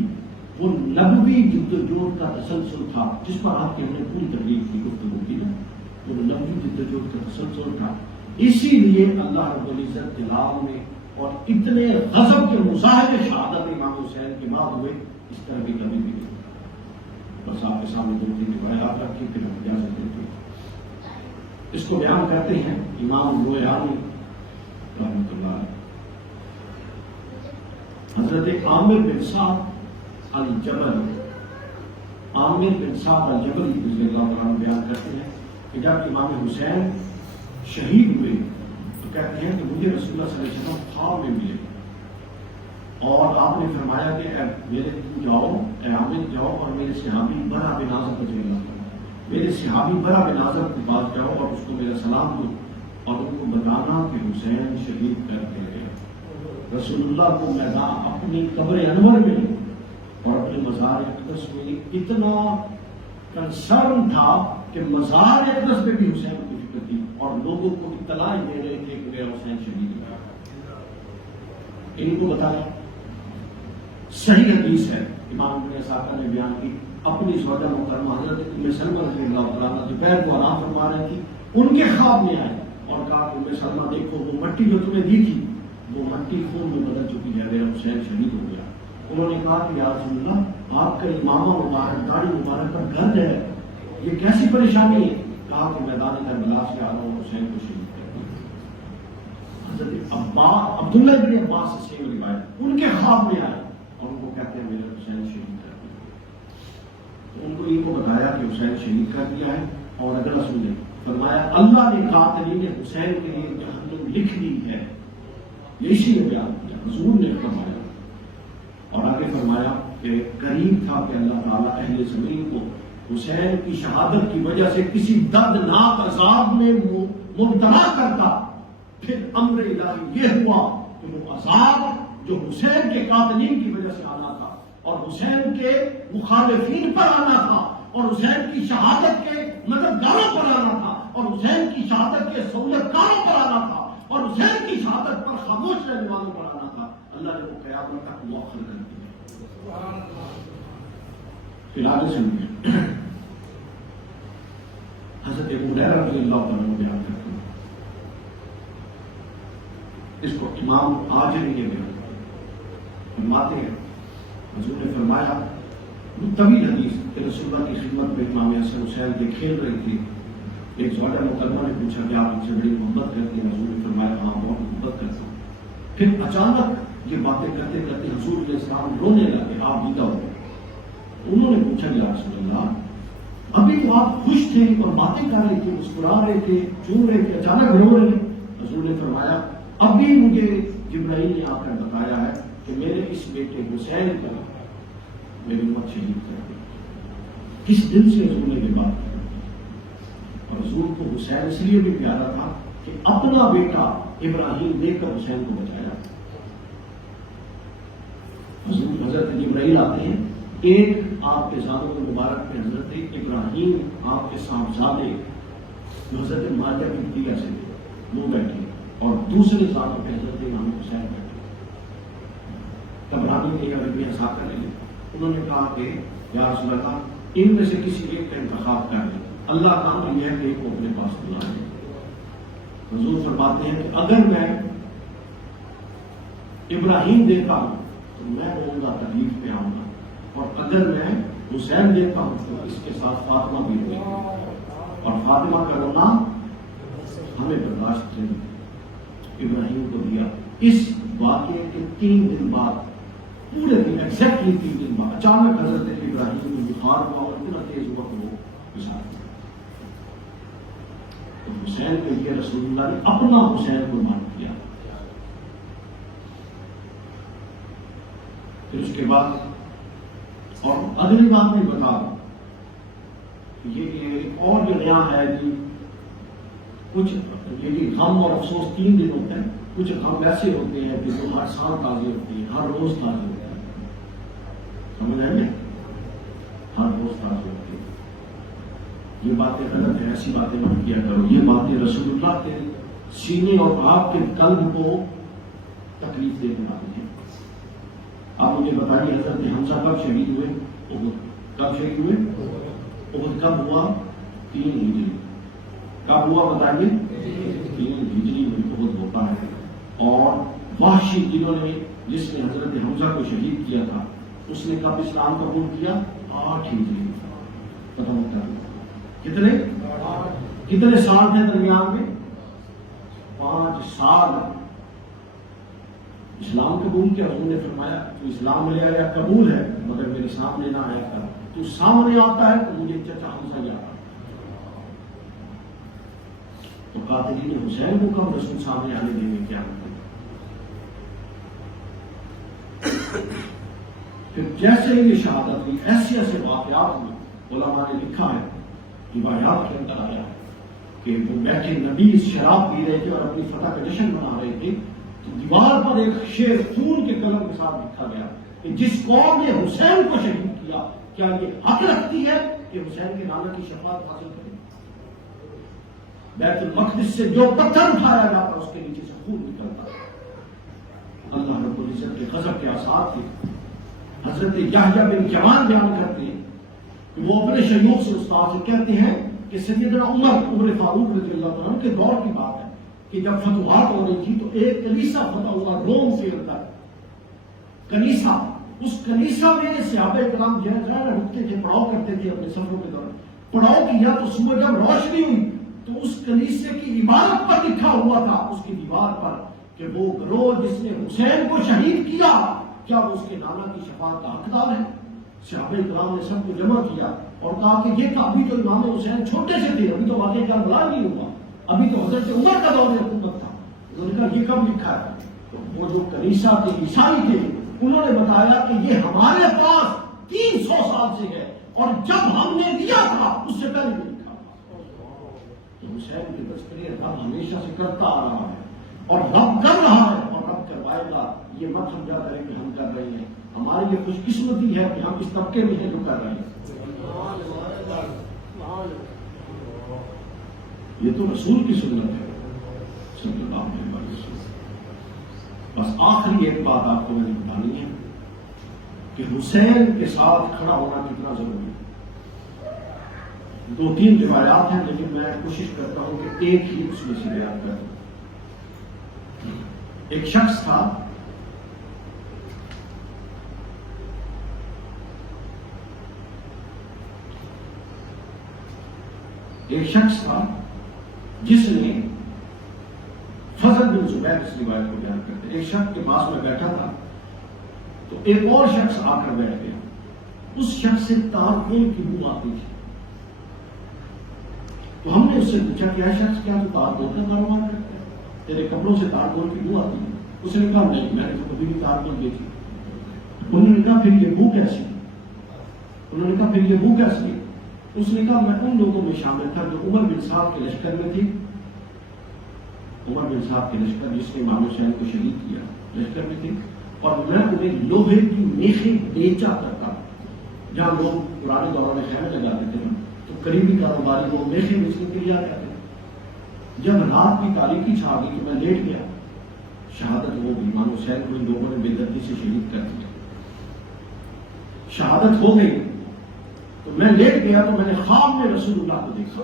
وہ نبوی جدوجہد کا تسلسل تھا جس پر آپ کی ہم نے پوری تقریر کی گفتگو کی نا، وہ نبوی جدوجہد کا تسلسل تھا. اسی لیے اللہ رب العزت دلاؤ میں اور اتنے غضب کے مظاہرے شہادت امام حسین کے بعد ہوئے اس طرح کی کبھی بھی نہیں. بس آپ کے سامنے 2-3 روایات رکھی پھر ہم اجازت دیتے ہیں. اس کو بیان کرتے ہیں امام رویانی رحمۃ اللہ علیہ. حضرت عامر بن سعد الجبل، عامر بن سعد الجبل رضی اللہ عنہ بیان کرتے ہیں کہ جب امام حسین شہید ہوئے تو کہتے ہیں کہ مجھے رسول اللہ صلی اللہ علیہ وسلم خواب میں ملے اور آپ نے فرمایا کہ اے میرے جاؤ، اے عامر جاؤ اور میرے صحابی برا بن عازب رضی اللہ عنہ، میرے صحابی برا بن عازب کے پاس جاؤ اور اس کو میرا سلام دو اور ان کو بتانا کہ حسین شہید کر کے گئے. رسول اللہ کو میدان اپنی قبر انور میں اور اپنے مزار اقدس میں اتنا کنسرن تھا کہ مزار اقدس میں بھی حسین کو فکر تھی اور لوگوں کو اطلاع دے رہے تھے کہ میرا حسین شہید ہوا. ان کو بتایا صحیح حدیث ہے، امام ابن اسحاق نے بیان کی. اپنی زوجہ محترمہ حضرت ام سلمہ رضی اللہ تعالیٰ دوپہر کو آرام فرما رہی تھی، ان کے خواب میں آئے اور کہا کہ ام سلمہ دیکھو وہ مٹی جو تمہیں دی تھی وہ مٹی خون میں بدل چکی ہے، میرا حسین شہید ہو گیا. انہوں نے کہا کہ یا رسول اللہ آپ کا امامہ مبارک داڑھی مبارک پر گرد ہے، یہ کیسی پریشانی ہے؟ کہا کہ میدان کربلا سے آ رہا ہوں حسین کو شہید کر دیا. حضرت عبداللہ بن عباس سے سیم روایت، ان کے خواب میں آئے اور ان کو کہتے ہیں میرا حسین شہید کر دیا. ان کو ان کو بتایا کہ حسین شہید کر دیا ہے اور اگلا سنیں فرمایا اللہ نے قاتلین حسین کے لیے جہنم لکھ دی ہے. یہ اسی نے بیان کیا، حضور نے فرمایا اور آگے فرمایا کہ قریب تھا کہ اللہ تعالیٰ اہل زمین کو حسین کی شہادت کی وجہ سے کسی دردناک عذاب میں مبتلا کرتا. پھر امر الہی یہ ہوا کہ وہ عذاب جو حسین کے قاتلین کی وجہ سے آنا تھا اور حسین کے مخالفین پر آنا تھا اور حسین کی شہادت کے مددگاروں پر آنا تھا اور حسین کی شہادت کے سہولتکاروں پر آنا تھا اور حسین کی شہادت پر خاموش رہنے والوں پر آنا تھا، اللہ نے وہ قیامت تک مؤخر کر دیا. پھر آگے سنیے حضرت ابو ہریرہ رضی اللہ عنہ بیان کرتے ہیں. اس کو امام آجری نے بیان فرماتے ہیں حضور نے فرمایا طویل حدیث کہ رسول اللہ کی خدمت میں امام حسن حسین کے کھیل رہی تھی. ایک زوجہ محترمہ نے پوچھا کہ آپ ان سے بڑی محبت کرتے ہیں؟ حضور نے فرمایا ہاں بہت محبت کرتا ہوں. پھر اچانک یہ باتیں کرتے کرتے حضور علیہ السلام رونے لگے، آپ دیدہ ہو گئے. انہوں نے پوچھا یا رسول اللہ ابھی تو آپ خوش تھے اور باتیں کر رہے تھے، مسکرا رہے تھے، چوم رہے تھے، اچانک رو رہے. حضور نے فرمایا ابھی مجھے جبرائیل نے آ کر بتایا ہے کہ میرے اس بیٹے حسین کو میری امت شہید کر دی. کس دل سے حضور نے یہ بات کی؟ اور حضور کو حسین اس لیے بھی پیارا تھا کہ اپنا بیٹا ابراہیم دیکھ کر حسین کو بچایا. حضور حضرت جبرائیل آتے ہیں، ایک آپ کے زادوں مبارک میں حضرت ابراہیم آپ کے صاحبزادے جو حضرت ماجہ کی بٹیا سے تھے وہ بیٹھے اور دوسرے زادوں پہ حضرت امام حسین بیٹھے. گھبرانے کے ابھی بھی ہنسا کر لے. انہوں نے کہا کہ یا رسول اللہ ان میں سے کسی ایک کا انتخاب کر لیں، اللہ کا امر یہ ہے کہ ایک کو اپنے پاس بلا لیں. حضور فرماتے ہیں کہ اگر میں ابراہیم دیکھتا ہوں تو میں کہوں گا تکلیف پہ آؤں گا، اور اگر میں حسین دیکھتا ہوں تو اس کے ساتھ فاطمہ بھی ہوئی اور فاطمہ کا رونا ہمیں برداشت نہیں. ابراہیم کو دیا. اس واقعے کے 3 دن بعد پورے دن ایگزیکٹلی 3 دن بعد اچانک حضرت ابراہیم کو بخار ہوا اور اتنا تیز ہوا کہ وہ گزار گیا. تو حسین کے لیے رسول اللہ نے اپنا حسین قربان کیا. پھر اس کے بعد اور اگلی بات میں بتا دوں یہ اور جو نیا ہے جی کچھ یہ غم اور افسوس 3 دن ہوتے ہیں. کچھ غم ایسے ہوتے ہیں کہ جو ہر سال تازے ہوتے ہیں، ہر روز تازے ہوتے ہیں. سمجھ آئے نا؟ ہر روز تازے ہوتے ہیں. یہ باتیں غلط ہیں، ایسی باتیں مت کیا کرو. یہ باتیں رسول اللہ کے سینے اور آپ کے قلب کو تکلیف دینے والی ہیں. آپ مجھے بتائیے حضرت حمزہ کب شہید ہوئے؟ احد. کب شہید ہوئے؟ احد کب ہوا؟ 3 ہجری. کب ہوا بتائیے؟ 3 ہجری میں احد ہوتا ہے. اور وحشی جنہوں نے جس نے حضرت حمزہ کو شہید کیا تھا اس نے کب اسلام قبول کیا؟ 8 ہجری. پتہ ہوتا ہے کتنے سال تھے درمیان میں؟ 5 سال. اسلام قبول کیا. حضور نے فرمایا تو اسلام لے آیا قبول ہے مگر میرے سامنے نہ آیا کر. تو سامنے آتا ہے تو مجھے چچا حمزہ یاد آتا. تو قاتلین حسین کو کب رسول سامنے آنے دیں گے؟ کیا پھر جیسے یہ شہادت ہوئی ایسے ایسے واقعات میں علماء نے لکھا ہے، روایات کے اندر آیا ہے کہ وہ بیٹھے نبی شراب پی رہے تھے اور اپنی فتح کا جشن منا رہے تھے تو دیوار پر ایک شعر خون کے قلم کے ساتھ لکھا گیا کہ جس قوم نے حسین کو شہید کیا کیا یہ حق رکھتی ہے کہ حسین کے نانا کی شفاعت حاصل کرے؟ بیت المقدس سے جو پتھر اٹھایا جاتا اس کے نیچے سے خون نکلتا. اللہ رب العزت کے غضب کے آثار تھے. حضرت یحییٰ بن جمان بیان کرتے ہیں کہ وہ اپنے شیوخ سے استاد سے کہتے ہیں کہ سیدنا عمر فاروق رضی اللہ عنہ کے دور کی بات ہے کہ جب فتوحات ہو رہی تھی تو ایک کلیسا فتح ہوا روم کے اندر. کلیسا، اس کلیسا میں صحابہ کرام رکتے تھے، پڑاؤ کرتے تھے اپنے سفروں کے دوران. پڑاؤ کیا تو صبح جب روشنی ہوئی تو اس کلیسے کی عمارت پر لکھا ہوا تھا اس کی دیوار پر کہ وہ گروہ جس نے حسین کو شہید کیا کیا وہ اس کے نانا کی شفاعت کا حقدار ہے؟ صحابہ کرام نے سب کو جمع کیا اور کہا کہ یہ ابھی تو امام حسین چھوٹے سے تھے، ابھی تو واقعہ کربلا نہیں ہوا، ابھی تو حضرت عمر کا دور حکومت تھا. انہوں نے کہا یہ کب لکھا ہے؟ تو وہ جو کلیسا کے عیسائی تھے انہوں نے بتایا کہ یہ ہمارے پاس 300 سال سے ہے اور جب ہم نے لیا تھا اس سے پہلے بھی لکھا. تو حسین کے تذکرے رب ہمیشہ سے کرتا آ رہا ہے اور رب کر رہا ہے اور رب کروائے گا. یہ مت سمجھا کریں کہ ہم کر رہے ہیں. ہماری یہ خوش قسمتی ہے کہ ہم اس طبقے میں ہیں جو کر رہے ہیں. یہ تو رسول کی سنت ہے صلی اللہ علیہ وسلم. بس آخری ایک بات آپ کو میں نے بتانی ہے کہ حسین کے ساتھ کھڑا ہونا کتنا ضروری ہے. 2-3 روایات ہیں لیکن میں کوشش کرتا ہوں کہ ایک ہی اس میں سے بیان کر دوں. ایک شخص تھا جس نے فضل بن زبیر اس روایت کو بیان کرتے. ایک شخص کے پاس میں بیٹھا تھا تو ایک اور شخص آ کر بیٹھ گیا. اس شخص سے تارکول کی بو آتی تھی. تو ہم نے اس سے پوچھا کہ شخص کیا تو تارکول کا کاروبار کرتا ہے؟ تیرے کپڑوں سے تارکول کی بو آتی ہے؟ اس نے کہا نہیں، میں نے تو کبھی بھی تارکول دیکھی. انہوں نے کہا پھر یہ بو کیسی؟ انہوں نے کہا پھر یہ بو کیسی؟ اس نے کہا میں ان لوگوں میں شامل تھا جو عمر بن صاحب کے لشکر میں تھی. عمر بن صاحب کے لشکر جس نے امام حسین کو شہید کیا لشکر میں تھی اور میں انہیں لوہے کی میخیں بیچا کرتا. جہاں لوگ پرانے دوروں میں خیمے لگاتے تھے تو قریبی کاروباری وہ میخیں بیچنے کے لیے آ جاتے تھے. جب رات کی تاریکی چھا گئی تو میں لیٹ گیا. شہادت ہو گئی. امام حسین کو ان لوگوں نے بے دردی سے شہید کر دیا. شہادت ہو گئی تو میں لیٹ گیا تو میں نے خواب میں رسول اللہ کو دیکھا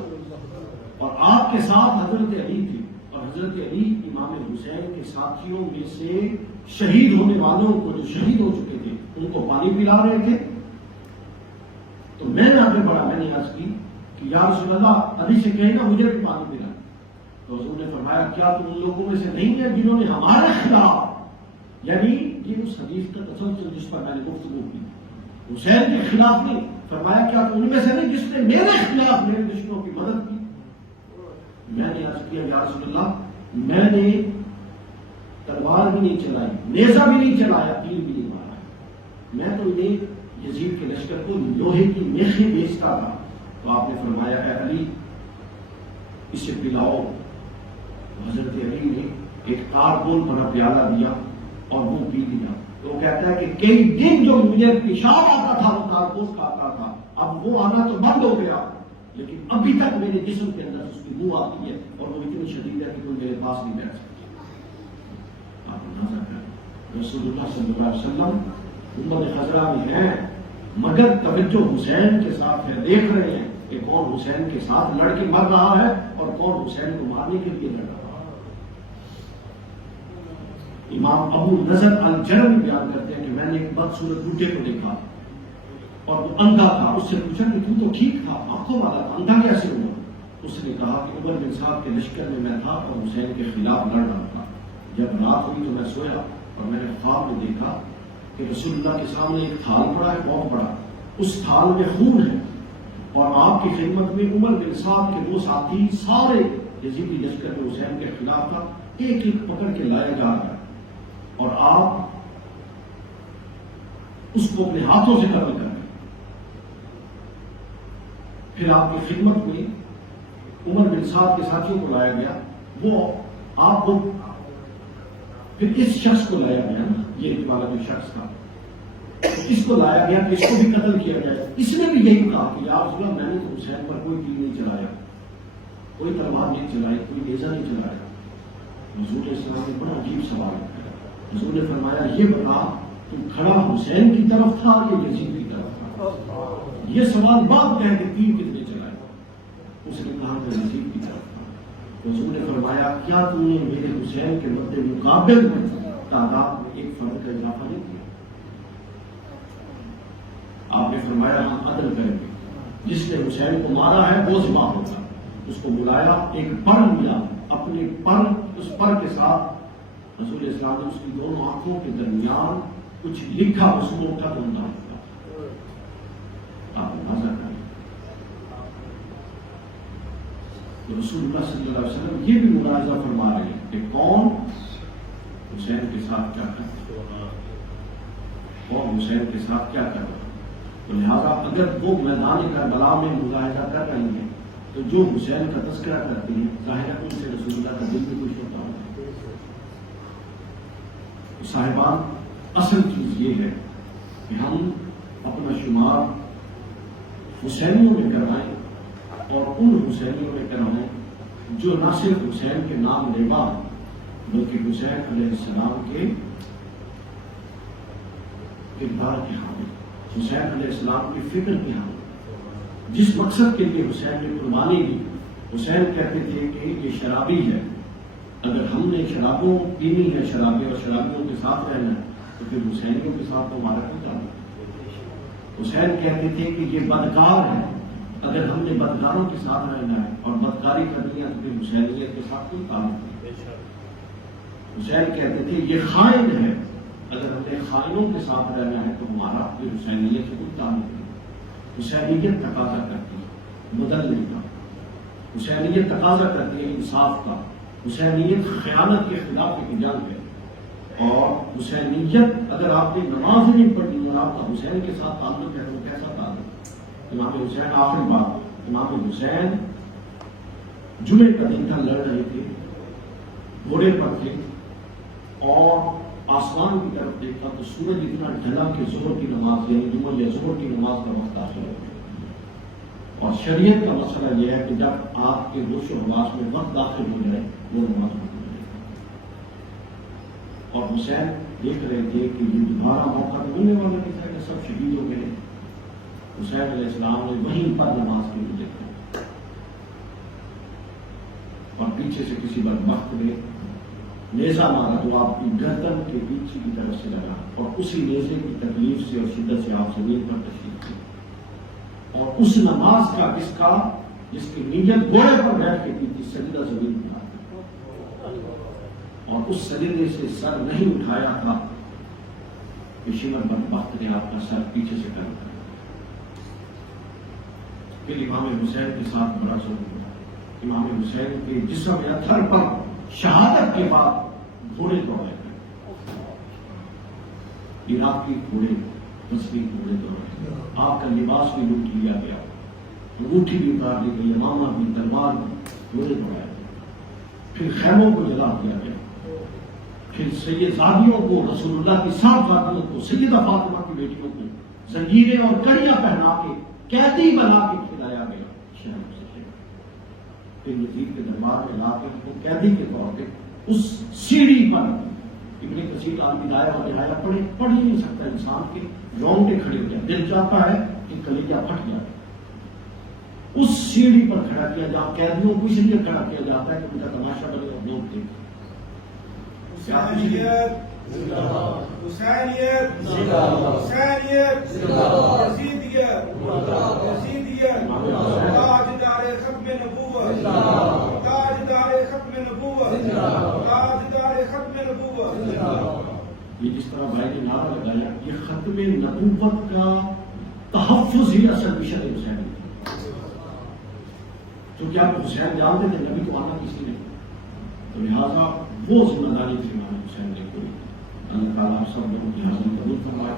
اور آپ کے ساتھ حضرت علی تھی اور حضرت علی امام حسین کے ساتھیوں میں سے شہید ہونے والوں کو جو شہید ہو چکے تھے ان کو پانی پلا رہے تھے. تو میں نے آگے بڑھا، میں نے عرض کی کہ یا رسول اللہ علی سے کہیں نا مجھے بھی پانی پلا. تو حضور نے فرمایا کیا تم ان لوگوں میں سے نہیں ہے جنہوں نے ہمارے خلاف، یعنی یہ اس حدیث کا تسلسل جس پر میں نے گفتگو کی، حسین کے خلاف نہیں، فرمایا کیا تم ان میں سے نہیں جس نے میرے خلاف میرے دشمنوں کی مدد کی؟ میں نے عرض کیا یا رسول اللہ میں نے تلوار بھی نہیں چلائی، نیزہ بھی نہیں چلایا، تیر بھی نہیں مارا. میں تو انہیں یزید کے لشکر کو لوہے کی میخیں بیچتا تھا. تو آپ نے فرمایا اے علی اسے پلاؤ. حضرت علی نے ایک تارکول بنا پیالہ دیا اور وہ پی لیا. تو وہ کہتا ہے کہ کئی دن جو مجھے پیشاب آتا تھا وہ تارکول کھاتا تھا، اب وہ آنا تو بند ہو گیا لیکن ابھی تک میرے جسم کے اندر اس کی بو آتی ہے اور وہ اتنی شدید ہے کہ کوئی میرے پاس نہیں بیٹھ سکتا. آپ اندازہ کریں رسول اللہ صلی اللہ علیہ وسلم گنبد خضرا میں ہیں، مگر توجہ حسین کے ساتھ ہے، دیکھ رہے ہیں کہ کون حسین کے ساتھ لڑ کے مر رہا ہے اور کون حسین کو مارنے کے لیے لڑ رہا ہے۔ امام ابو نضر الجرم بیان کرتے ہیں کہ میں نے ایک بدصورت بوڑھے کو دیکھا اور وہ اندھا تھا، اس سے پوچھا کہ تو ٹھیک تھا، آنکھوں والا تھا، اندھا کیسے ہوا؟ اس نے کہا کہ عمر بن سعد کے لشکر میں تھا اور حسین کے خلاف لڑ رہا تھا۔ جب رات ہوئی تو میں سویا اور میں نے خواب میں دیکھا کہ رسول اللہ کے سامنے ایک تھال پڑا ہے، بہت بڑا، اس تھال میں خون ہے اور آپ کی خدمت میں عمر بن سعد کے وہ ساتھی سارے یزیدی لشکر میں حسین کے خلاف تھا، ایک ایک پکڑ کے لایا جا رہا ہے اور آپ اس کو اپنے ہاتھوں سے قتل کر رہے ہیں۔ پھر آپ کی خدمت میں عمر بن سعد کے ساتھیوں کو لایا گیا، وہ آپ کو پھر اس شخص کو لایا گیا نا، یہ والا جو شخص تھا اس کو لایا گیا کہ اس کو بھی قتل کیا جائے۔ اس نے بھی یہی کہا کہ یا رسول اللہ میں نے تو حسین پر کوئی تیر نہیں چلایا، کوئی تلوار نہیں چلائی، کوئی نیزہ نہیں چلایا۔ حضور اسلام نے بڑا عجیب سوال کیا، حضور نے فرمایا یہ بتا تو کھڑا حسین کی طرف تھا یا یزید کی طرف تھا؟ یہ سوال بات ہے کہ تیر کتنے چلائے؟ اس نے کہا کہ یزید کی طرف تھا۔ حضور نے فرمایا کیا تم نے میرے حسین کے مد مقابل میں تعداد میں ایک فرد کا اضافہ نہیں کیا؟ آپ نے فرمایا ہم عدل کریں گے، جس نے حسین کو مارا ہے وہ ذبح ہوگا۔ اس کو بلایا، ایک پر ملا، اپنے پر اس پر کے ساتھ رسول اسلام نے اس کی دونوں آنکھوں کے درمیان کچھ لکھا، اس کو اٹھا تو انداز کیا۔ آپ اندازہ کریں تو رسول اللہ صلی اللہ علیہ وسلم یہ بھی ملاحظہ فرما رہے ہیں کہ کون حسین کے ساتھ کیا کر رہا ہے، کون حسین کے ساتھ کیا کر رہا ہے۔ تو لہٰذا اگر وہ میدان کربلا میں مظاہرہ کر رہے ہیں تو جو حسین کا تذکرہ کرتے ہیں ظاہر ہے ان سے رسول اللہ کا دل بھی خوش ہوتا ہے۔ صاحبان اصل چیز یہ ہے کہ ہم اپنا شمار حسینیوں میں کروائیں اور ان حسینیوں میں کروائیں جو نہ صرف حسین کے نام لیوا بلکہ حسین علیہ السلام کے کردار کے حامل، حسین علیہ السلام کی فکر کے حامل، جس مقصد کے لیے حسین نے قربانی دی۔ حسین کہتے تھے کہ یہ شرابی ہے، اگر ہم نے شرابوں پینی ہے شرابی اور شرابیوں کے ساتھ رہنا ہے تو پھر حسینیوں کے ساتھ تو ہمارا کیا تعلق۔ حسین کہتے تھے کہ یہ بدکار ہے، اگر ہم نے بدکاروں کے ساتھ رہنا ہے اور بدکاری کرنی ہے تو پھر حسینیت کے ساتھ کوئی تعلق نہیں۔ حسین کہتے تھے یہ خائن ہے، اگر ہم نے خائنوں کے ساتھ رہنا ہے تو ہمارا پھر حسینیت سے کوئی تعلق نہیں۔ حسینیت تقاضا کرتی ہے بدلنے کا، حسینیت تقاضا کرتی ہے انصاف کا، حسینیت خیانت کے خلاف ایک جنگ ہے، اور حسینیت اگر آپ نے نماز نہیں پڑھی اور آپ کا حسین کے ساتھ تعلق ہے تو کیسا تعلق؟ امام حسین آخری بات، امام حسین جمعے کا دن تھا، لڑ رہے تھے، گھوڑے پر تھے اور آسمان کی طرف دیکھا تو سورج اتنا ڈھلا کہ ظہر کی نماز یعنی جمعہ یا ظہر کی نماز کا وقت داخل ہو گیا۔ اور شریعت کا مسئلہ یہ ہے کہ جب آپ کے ہوش و حواس میں وقت داخل ہو جائے وہ نماز پڑھ جائے۔ اور حسین دیکھ رہے تھے کہ یہ دوبارہ موقع ملنے والا نہیں تھا کہ سب شہید ہو گئے۔ حسین علیہ السلام نے وہیں پر نماز کے لیے دیکھا اور پیچھے سے کسی بدبخت نے نیزہ مارا تو آپ کی گردن کے پیچھے کی طرف سے لگا اور اسی نیزے کی تکلیف سے اور شدت سے آپ زمین پر تشریف کی، اور اس نماز کا جس کی نیت گھوڑے پر بیٹھ کے کی تھی سجدہ زمین پر، اور اس سجدے سے سر نہیں اٹھایا تھا کہ شمر بدبخت نے آپ کا سر پیچھے سے کر دیا۔ پھر امام حسین کے ساتھ بڑا ظلم ہوا۔ امام حسین کے جسم اتھر پر شہادت کے بعد گھوڑے دوڑے گئے، عراقی گھوڑے، مصری گھوڑے دوڑے گئے، آپ کا لباس بھی لوٹ لیا گیا، انگوٹھی بھی اتار لی گئی، امامہ بھی، تلوار بھی، گھوڑے دوڑائے گئے۔ پھر خیموں کو جلا دیا گیا، پھر سیدزادیوں کو، رسول اللہ کی صاحبزادیوں کو، سیدہ فاطمہ کی بیٹیوں کو زنجیریں اور کڑیاں پہنا کے قیدی بنا کے کھلایا گیا شہر سے۔ پھر یزید کے دربار میں لا کے ان کو قیدی کے طور پہ اس سیڑھی پر ابن کثیر البدایہ و نہایہ پڑھ ہی نہیں سکتا انسان کے رونگٹے کھڑے ہو جائے، دل چاہتا ہے کہ کلیجہ پھٹ جائے۔ اس سیڑھی پر کھڑا کیا جہاں قیدیوں کو اس لیے کھڑا کیا جاتا ہے کہ ان کا تماشا بنے اور لوگ دیکھیں۔ یہ جس طرح بھائی نے نعرہ لگایا، یہ ختم نبوت کا تحفظ ہی اصل مشن حسین ہے، کیونکہ آپ حسین جانتے تھے نبی کو آنا کسی نے، تو لہٰذا وہ ذمہ داری تھی امام حسین نے کوئی۔ اللہ تعالیٰ آپ سب لوگوں کی حاضری قبول فرمائے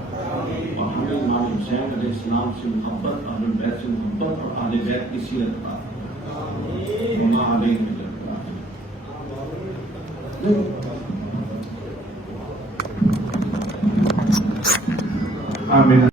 اور ہمیں امام حسین علیہ السلام سے محبت، اہل بیت سے محبت اور اہل بیت کی سیرت عطا فرمائے۔ وما علینا الا البلاغ۔ آمین۔